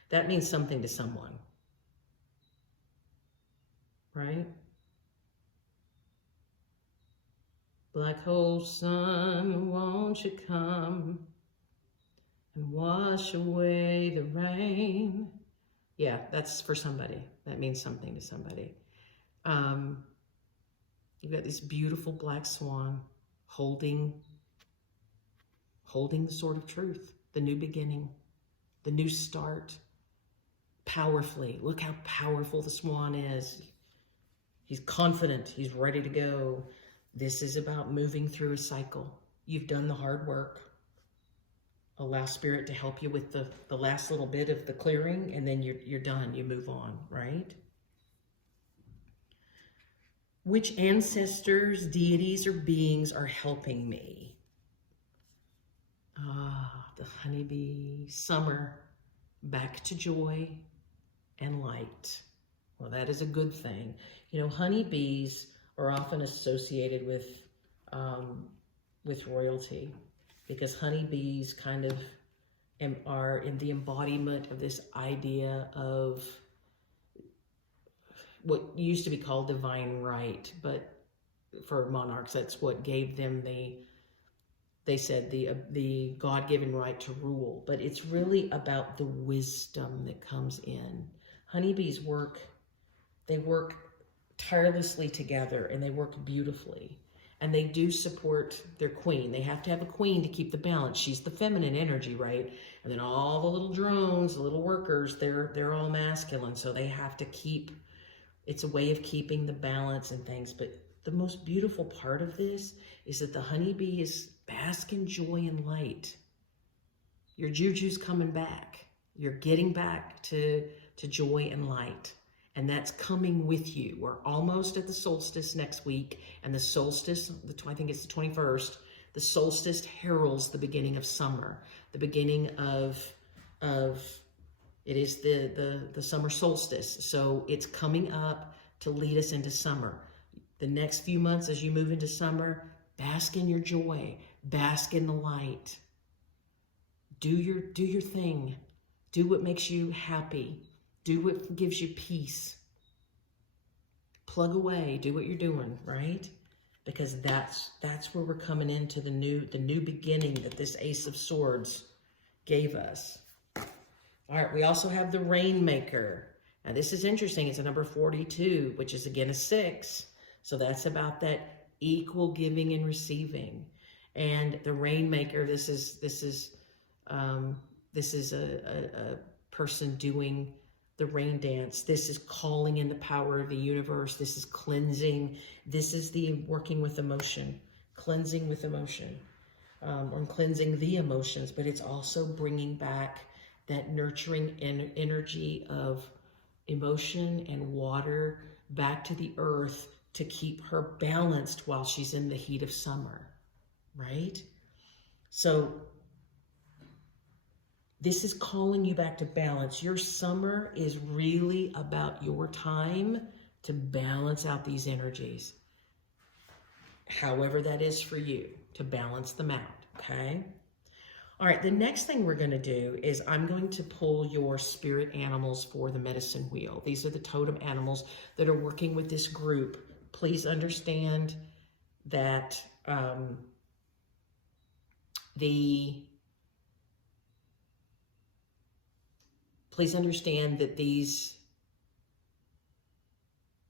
That means something to someone, right? Black hole sun, won't you come and wash away the rain? Yeah, that's for somebody. That means something to somebody. You've got this beautiful black swan holding the sword of truth, the new beginning, the new start, powerfully. Look how powerful the swan is. He's confident. He's ready to go. This is about moving through a cycle. You've done the hard work. Allow Spirit to help you with the last little bit of the clearing, and then you're done. You move on, right? Which ancestors, deities, or beings are helping me? The honeybee, summer, back to joy and light. Well, that is a good thing. You know, honeybees are often associated with royalty, because honeybees kind of are in the embodiment of this idea of what used to be called divine right, but for monarchs, that's what gave them the God-given right to rule. But it's really about the wisdom that comes in. Honeybees work tirelessly together, and they work beautifully. And they do support their queen. They have to have a queen to keep the balance. She's the feminine energy, right? And then all the little drones, the little workers, they're all masculine. So they have to keep, it's a way of keeping the balance and things. But the most beautiful part of this is that the honeybee is bask in joy and light. Your juju's coming back. You're getting back to joy and light. And that's coming with you. We're almost at the solstice next week. And the solstice, I think it's the 21st, the solstice heralds the beginning of summer. The beginning of it is the summer solstice. So it's coming up to lead us into summer. The next few months as you move into summer, bask in your joy, bask in the light. Do your thing. Do what makes you happy. Do what gives you peace. Plug away. Do what you're doing, right? Because that's where we're coming into the new beginning that this Ace of Swords gave us. All right, we also have the Rainmaker. Now this is interesting. It's a number 42, which is again a 6. So that's about that equal giving and receiving. And the Rainmaker, this is a person doing the rain dance. This is calling in the power of the universe. This is cleansing. This is the working with emotion, cleansing with emotion, or cleansing the emotions, but it's also bringing back that nurturing energy of emotion and water back to the earth to keep her balanced while she's in the heat of summer, right? So this is calling you back to balance. Your summer is really about your time to balance out these energies. However that is for you, to balance them out, okay? All right, the next thing we're going to do is I'm going to pull your spirit animals for the medicine wheel. These are the totem animals that are working with this group. Please understand that Please understand that these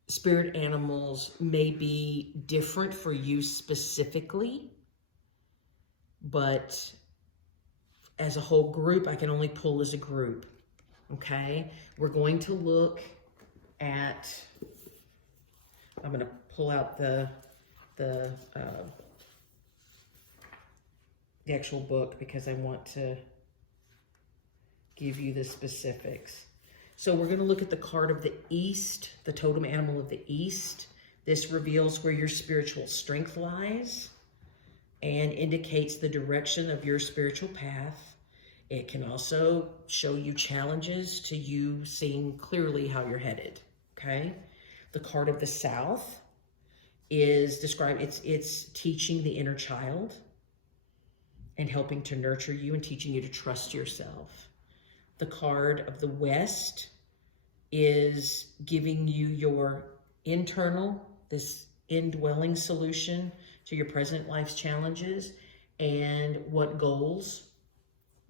spirit animals may be different for you specifically, but as a whole group, I can only pull as a group, okay? We're going to look at, I'm going to pull out the actual book because I want to give you the specifics. So we're going to look at the card of the East, the totem animal of the East. This reveals where your spiritual strength lies and indicates the direction of your spiritual path. It can also show you challenges to you seeing clearly how you're headed, okay? The card of the South is described, it's teaching the inner child and helping to nurture you and teaching you to trust yourself. The card of the West is giving you your internal, this indwelling solution to your present life's challenges and what goals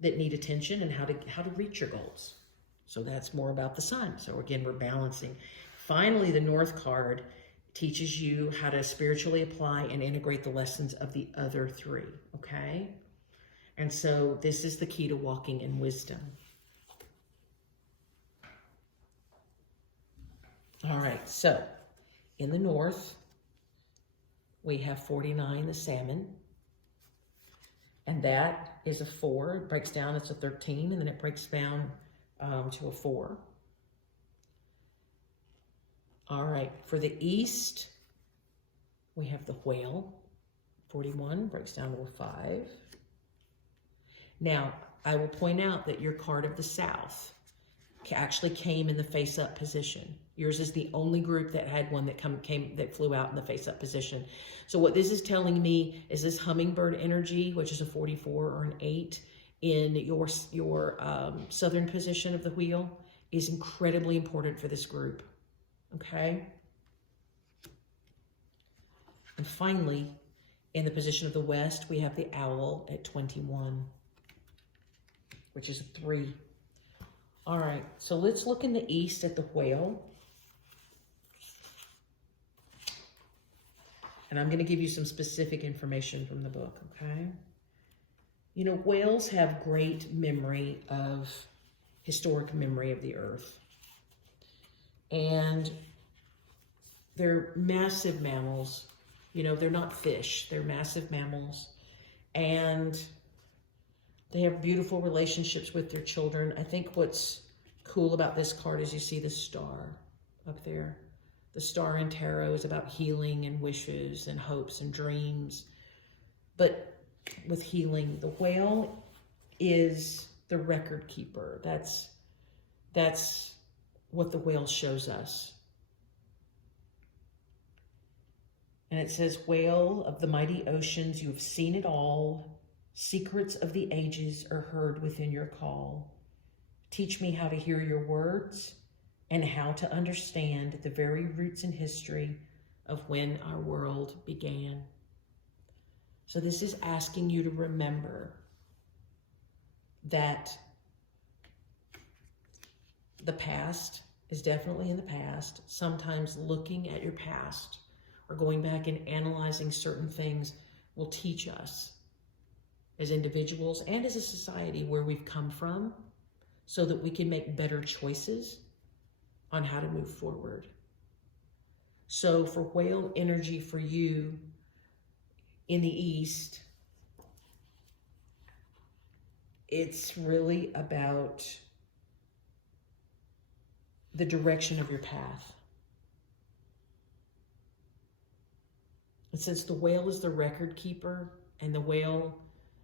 that need attention and how to reach your goals. So that's more about the sun. So again, we're balancing. Finally, the North card teaches you how to spiritually apply and integrate the lessons of the other 3, okay? And so this is the key to walking in wisdom. All right, so in the North, we have 49, the salmon, and that is a 4. It breaks down, it's a 13, and then it breaks down to a 4. All right, for the East, we have the whale, 41, breaks down to a 5. Now, I will point out that your card of the South actually came in the face-up position. Yours is the only group that had one that flew out in the face-up position. So what this is telling me is this hummingbird energy, which is a 44 or an 8, in your southern position of the wheel, is incredibly important for this group. Okay? And finally, in the position of the West, we have the owl at 21, which is a 3. All right, so let's look in the East at the whale. And I'm going to give you some specific information from the book, okay? You know, whales have great memory of, historic memory of the earth. And they're massive mammals. You know, they're not fish. They're massive mammals. And they have beautiful relationships with their children. I think what's cool about this card is you see the star up there. The star in tarot is about healing and wishes and hopes and dreams. But with healing, the whale is the record keeper. That's what the whale shows us. And it says, whale of the mighty oceans, you have seen it all. Secrets of the ages are heard within your call. Teach me how to hear your words and how to understand the very roots and history of when our world began. So this is asking you to remember that the past is definitely in the past. Sometimes looking at your past or going back and analyzing certain things will teach us as individuals and as a society where we've come from so that we can make better choices on how to move forward. So for whale energy for you in the East, it's really about the direction of your path. And since the whale is the record keeper and the whale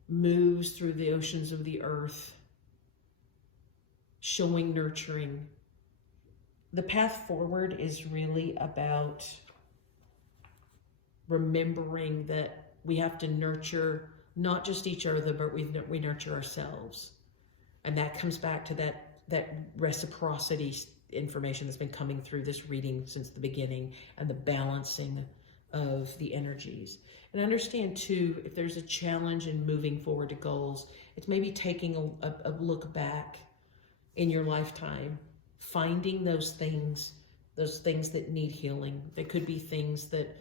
moves through the oceans of the earth, showing nurturing, the path forward is really about remembering that we have to nurture not just each other, but we nurture ourselves. And that comes back to that reciprocity information that's been coming through this reading since the beginning, and the balancing of the energies. And understand too, if there's a challenge in moving forward to goals, it's maybe taking a look back in your lifetime, finding those things that need healing. They could be things that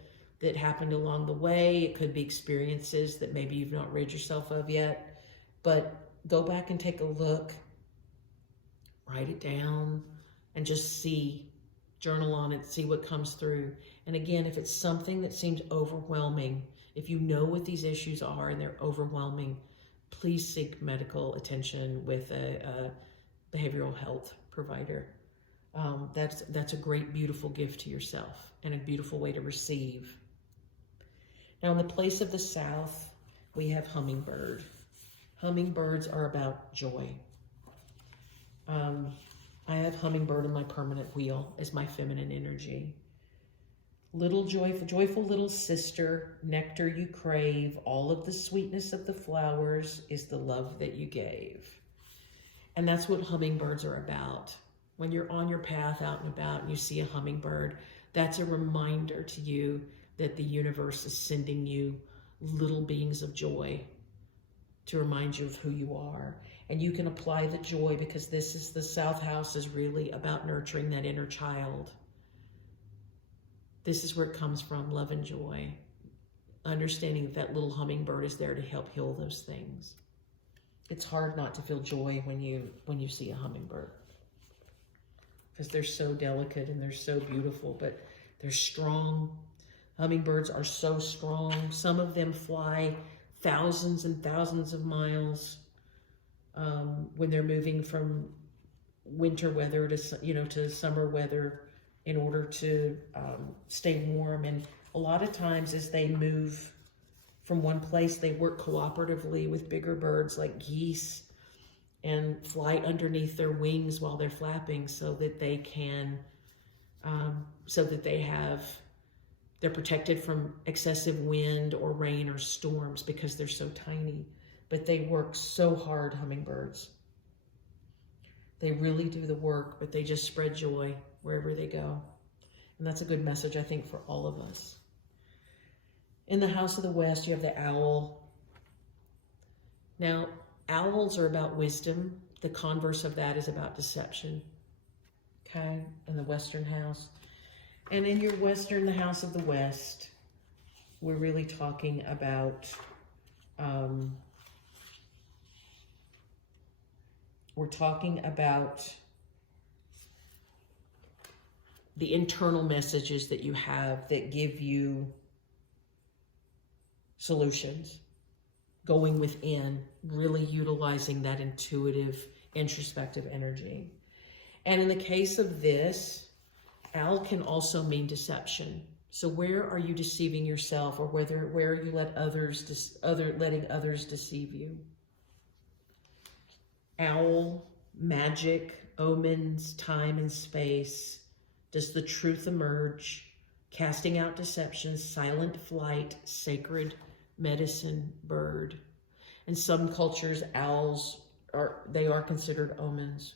happened along the way. It could be experiences that maybe you've not rid yourself of yet, but go back and take a look, write it down, and just see, journal on it, see what comes through. And again, if it's something that seems overwhelming, if you know what these issues are and they're overwhelming, please seek medical attention with a behavioral health provider. That's a great, beautiful gift to yourself and a beautiful way to receive. Now, in the place of the South, we have hummingbird. Hummingbirds are about joy. I have hummingbird on my permanent wheel as my feminine energy. Little joyful little sister, nectar you crave, all of the sweetness of the flowers is the love that you gave. And that's what hummingbirds are about. When you're on your path out and about and you see a hummingbird, that's a reminder to you that the universe is sending you little beings of joy to remind you of who you are. And you can apply the joy, because the South House is really about nurturing that inner child. This is where it comes from, love and joy. Understanding that little hummingbird is there to help heal those things. It's hard not to feel joy when you see a hummingbird, because they're so delicate and they're so beautiful, but they're strong. Hummingbirds are so strong. Some of them fly thousands and thousands of miles when they're moving from winter weather to summer weather in order to stay warm. And a lot of times as they move from one place, they work cooperatively with bigger birds like geese and fly underneath their wings while they're flapping, so that they can, they're protected from excessive wind or rain or storms because they're so tiny. But they work so hard, hummingbirds. They really do the work, but they just spread joy wherever they go. And that's a good message, I think, for all of us. In the House of the West, you have the owl. Now, owls are about wisdom. The converse of that is about deception. Okay, in the Western house. And in your Western, the House of the West, we're really talking about, the internal messages that you have that give you solutions, going within, really utilizing that intuitive, introspective energy. And in the case of this, Al can also mean deception. So where are you deceiving yourself, or where are you letting others deceive you? Owl, magic, omens, time and space. Does the truth emerge? Casting out deception, silent flight, sacred medicine, bird. In some cultures, owls are considered omens.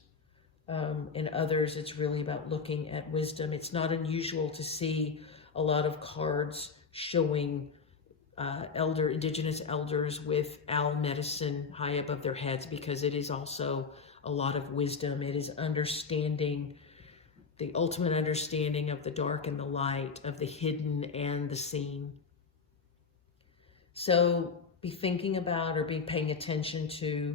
In others, it's really about looking at wisdom. It's not unusual to see a lot of cards showing indigenous elders with owl medicine high above their heads, because it is also a lot of wisdom. It is understanding, the ultimate understanding of the dark and the light, of the hidden and the seen. So be thinking about, or be paying attention to,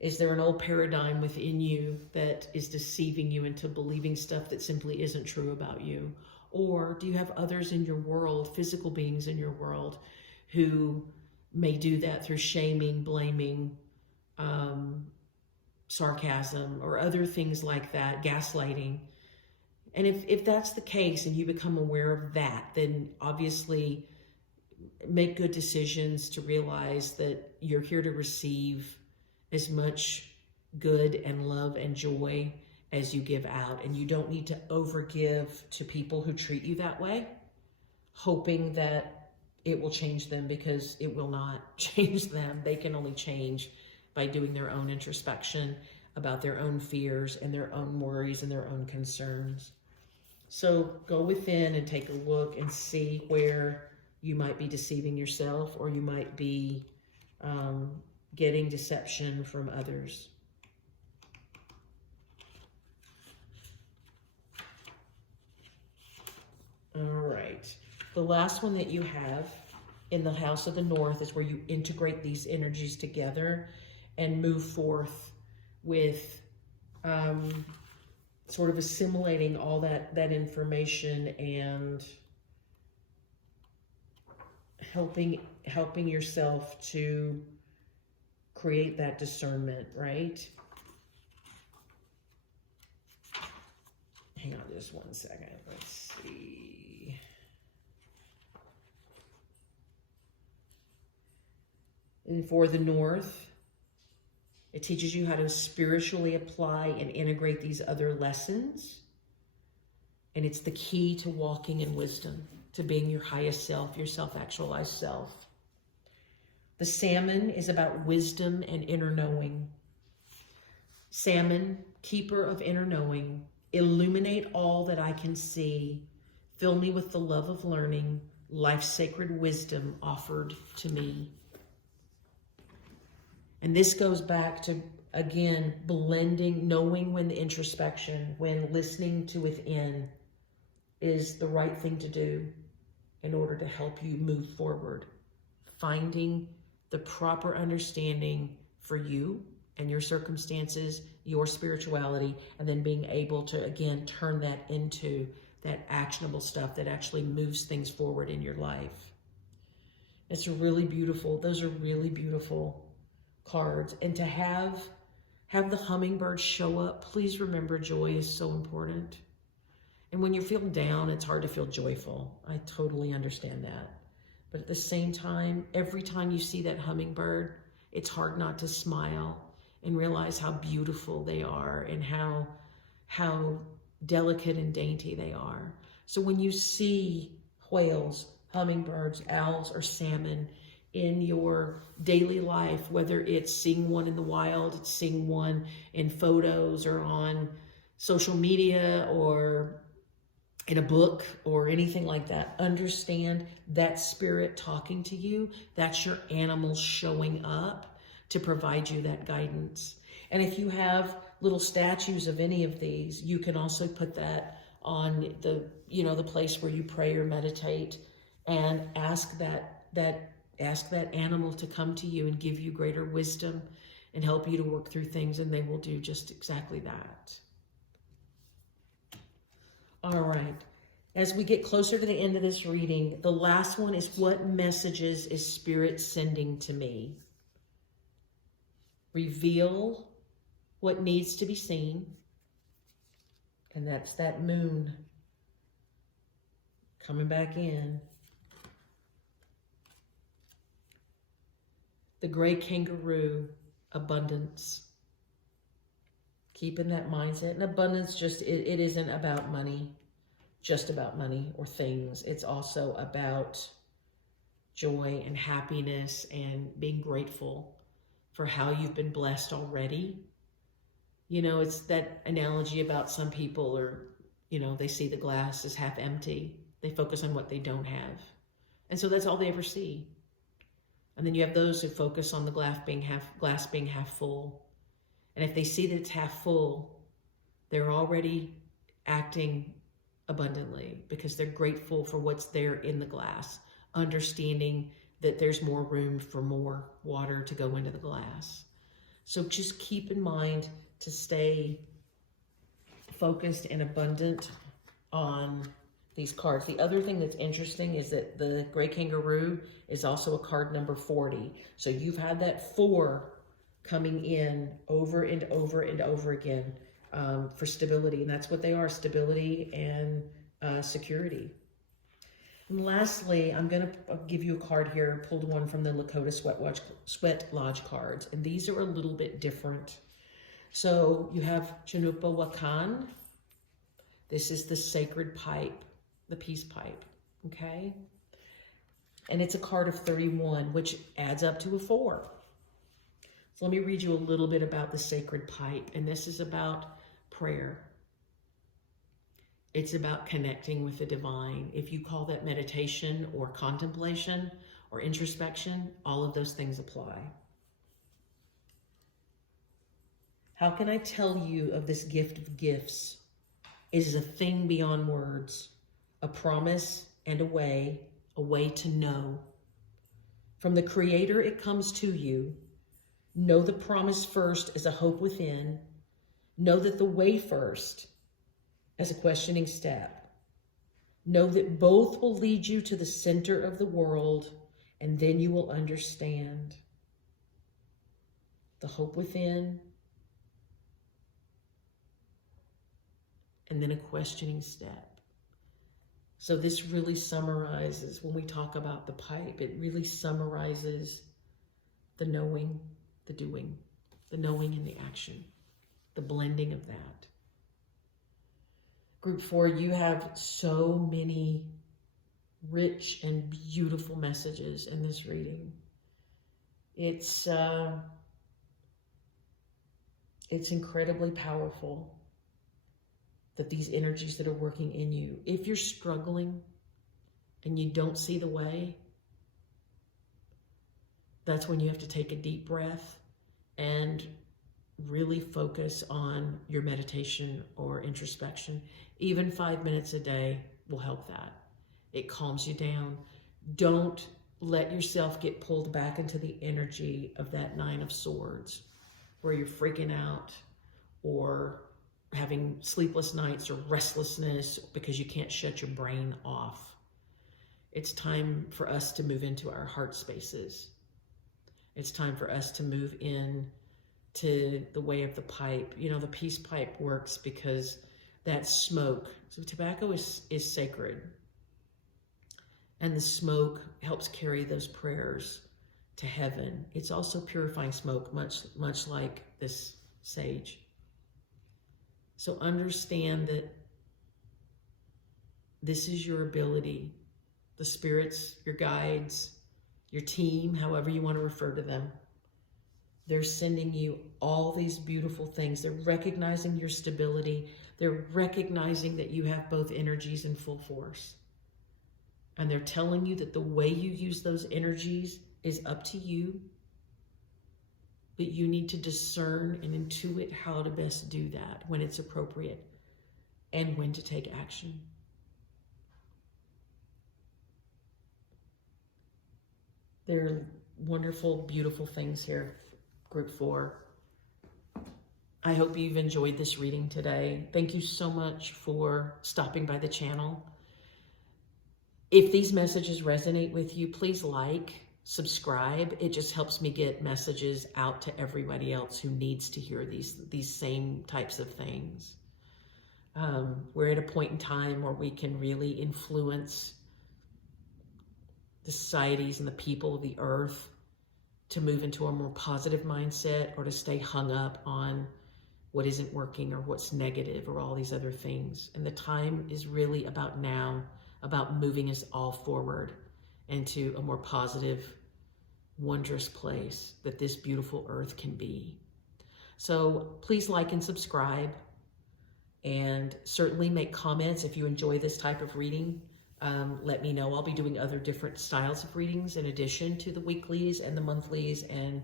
is there an old paradigm within you that is deceiving you into believing stuff that simply isn't true about you? Or do you have others in your world, physical beings in your world, who may do that through shaming, blaming, sarcasm, or other things like that, gaslighting? And if that's the case and you become aware of that, then obviously make good decisions to realize that you're here to receive as much good and love and joy as you give out. And you don't need to overgive to people who treat you that way, hoping that it will change them, because it will not change them. They can only change by doing their own introspection about their own fears and their own worries and their own concerns. So go within and take a look and see where you might be deceiving yourself, or you might be getting deception from others. All right. The last one that you have in the House of the North is where you integrate these energies together and move forth with sort of assimilating all that information and helping yourself to create that discernment, right? Hang on just one second. Let's see. And for the North, it teaches you how to spiritually apply and integrate these other lessons. And it's the key to walking in wisdom, to being your highest self, your self-actualized self. The Salmon is about wisdom and inner knowing. Salmon, keeper of inner knowing, illuminate all that I can see. Fill me with the love of learning, life's sacred wisdom offered to me. And this goes back to, again, blending, knowing when the introspection, when listening to within is the right thing to do in order to help you move forward. Finding the proper understanding for you and your circumstances, your spirituality, and then being able to, again, turn that into that actionable stuff that actually moves things forward in your life. It's really beautiful. Those are really beautiful cards. And to have the hummingbird show up, please remember joy is so important. And when you feel down, it's hard to feel joyful. I totally understand that. But at the same time, every time you see that hummingbird, it's hard not to smile and realize how beautiful they are and how delicate and dainty they are. So when you see whales, hummingbirds, owls, or salmon in your daily life, whether it's seeing one in the wild, it's seeing one in photos or on social media or in a book or anything like that, understand that spirit talking to you. That's your animal showing up to provide you that guidance. And if you have little statues of any of these, you can also put that on the place where you pray or meditate and ask that animal to come to you and give you greater wisdom and help you to work through things, and they will do just exactly that. All right. As we get closer to the end of this reading, the last one is, what messages is Spirit sending to me? Reveal what needs to be seen. And that's that moon coming back in. The gray kangaroo, abundance. Keeping that mindset. And abundance, just, it isn't about money, just about money or things. It's also about joy and happiness and being grateful for how you've been blessed already. You know, it's that analogy about some people are, you know, they see the glass as half empty. They focus on what they don't have. And so that's all they ever see. And then you have those who focus on the glass being half full. And if they see that it's half full, they're already acting abundantly because they're grateful for what's there in the glass, understanding that there's more room for more water to go into the glass. So just keep in mind to stay focused and abundant on these cards. The other thing that's interesting is that the gray kangaroo is also a card number 40. So you've had that 4 coming in over and over and over again for stability. And that's what they are, stability and security. And lastly, I'm going to give you a card here. I pulled one from the Lakota Sweat Lodge cards. And these are a little bit different. So you have Chanupa Wakan. This is the sacred pipe, the peace pipe, okay? And it's a card of 31, which adds up to a 4. So let me read you a little bit about the sacred pipe. And this is about prayer. It's about connecting with the divine. If you call that meditation or contemplation or introspection, all of those things apply. How can I tell you of this gift of gifts? It is a thing beyond words, a promise and a way to know. From the Creator it comes to you. Know the promise first as a hope within. Know that the way first as a questioning step. Know that both will lead you to the center of the world, and then you will understand. The hope within, and then a questioning step. So this really summarizes, when we talk about the pipe, it really summarizes the knowing, the doing, the knowing and the action, the blending of that. Group 4, you have so many rich and beautiful messages in this reading. It's incredibly powerful that these energies that are working in you, if you're struggling and you don't see the way, that's when you have to take a deep breath and really focus on your meditation or introspection. Even 5 minutes a day will help that. It calms you down. Don't let yourself get pulled back into the energy of that 9 of Swords, where you're freaking out or having sleepless nights or restlessness because you can't shut your brain off. It's time for us to move into our heart spaces. It's time for us to move in to the way of the pipe. You know, the peace pipe works because that smoke, so tobacco is sacred. And the smoke helps carry those prayers to heaven. It's also purifying smoke, much like this sage. So understand that this is your ability. The spirits, your guides, your team, however you want to refer to them, they're sending you all these beautiful things. They're recognizing your stability. They're recognizing that you have both energies in full force. And they're telling you that the way you use those energies is up to you. But you need to discern and intuit how to best do that, when it's appropriate and when to take action. They're wonderful, beautiful things here, group 4. I hope you've enjoyed this reading today. Thank you so much for stopping by the channel. If these messages resonate with you, please like, subscribe. It just helps me get messages out to everybody else who needs to hear these same types of things. We're at a point in time where we can really influence the societies and the people of the earth to move into a more positive mindset, or to stay hung up on what isn't working or what's negative or all these other things. And the time is really about now, about moving us all forward into a more positive, wondrous place that this beautiful earth can be. So please like and subscribe, and certainly make comments if you enjoy this type of reading. Let me know. I'll be doing other different styles of readings in addition to the weeklies and the monthlies, and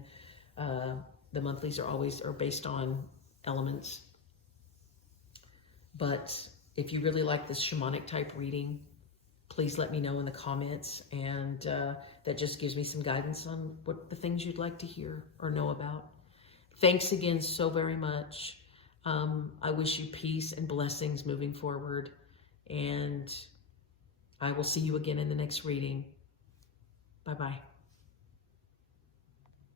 the monthlies are based on elements. But if you really like this shamanic type reading, please let me know in the comments, and that just gives me some guidance on what the things you'd like to hear or know about. Thanks again so very much. I wish you peace and blessings moving forward, and I will see you again in the next reading. Bye-bye.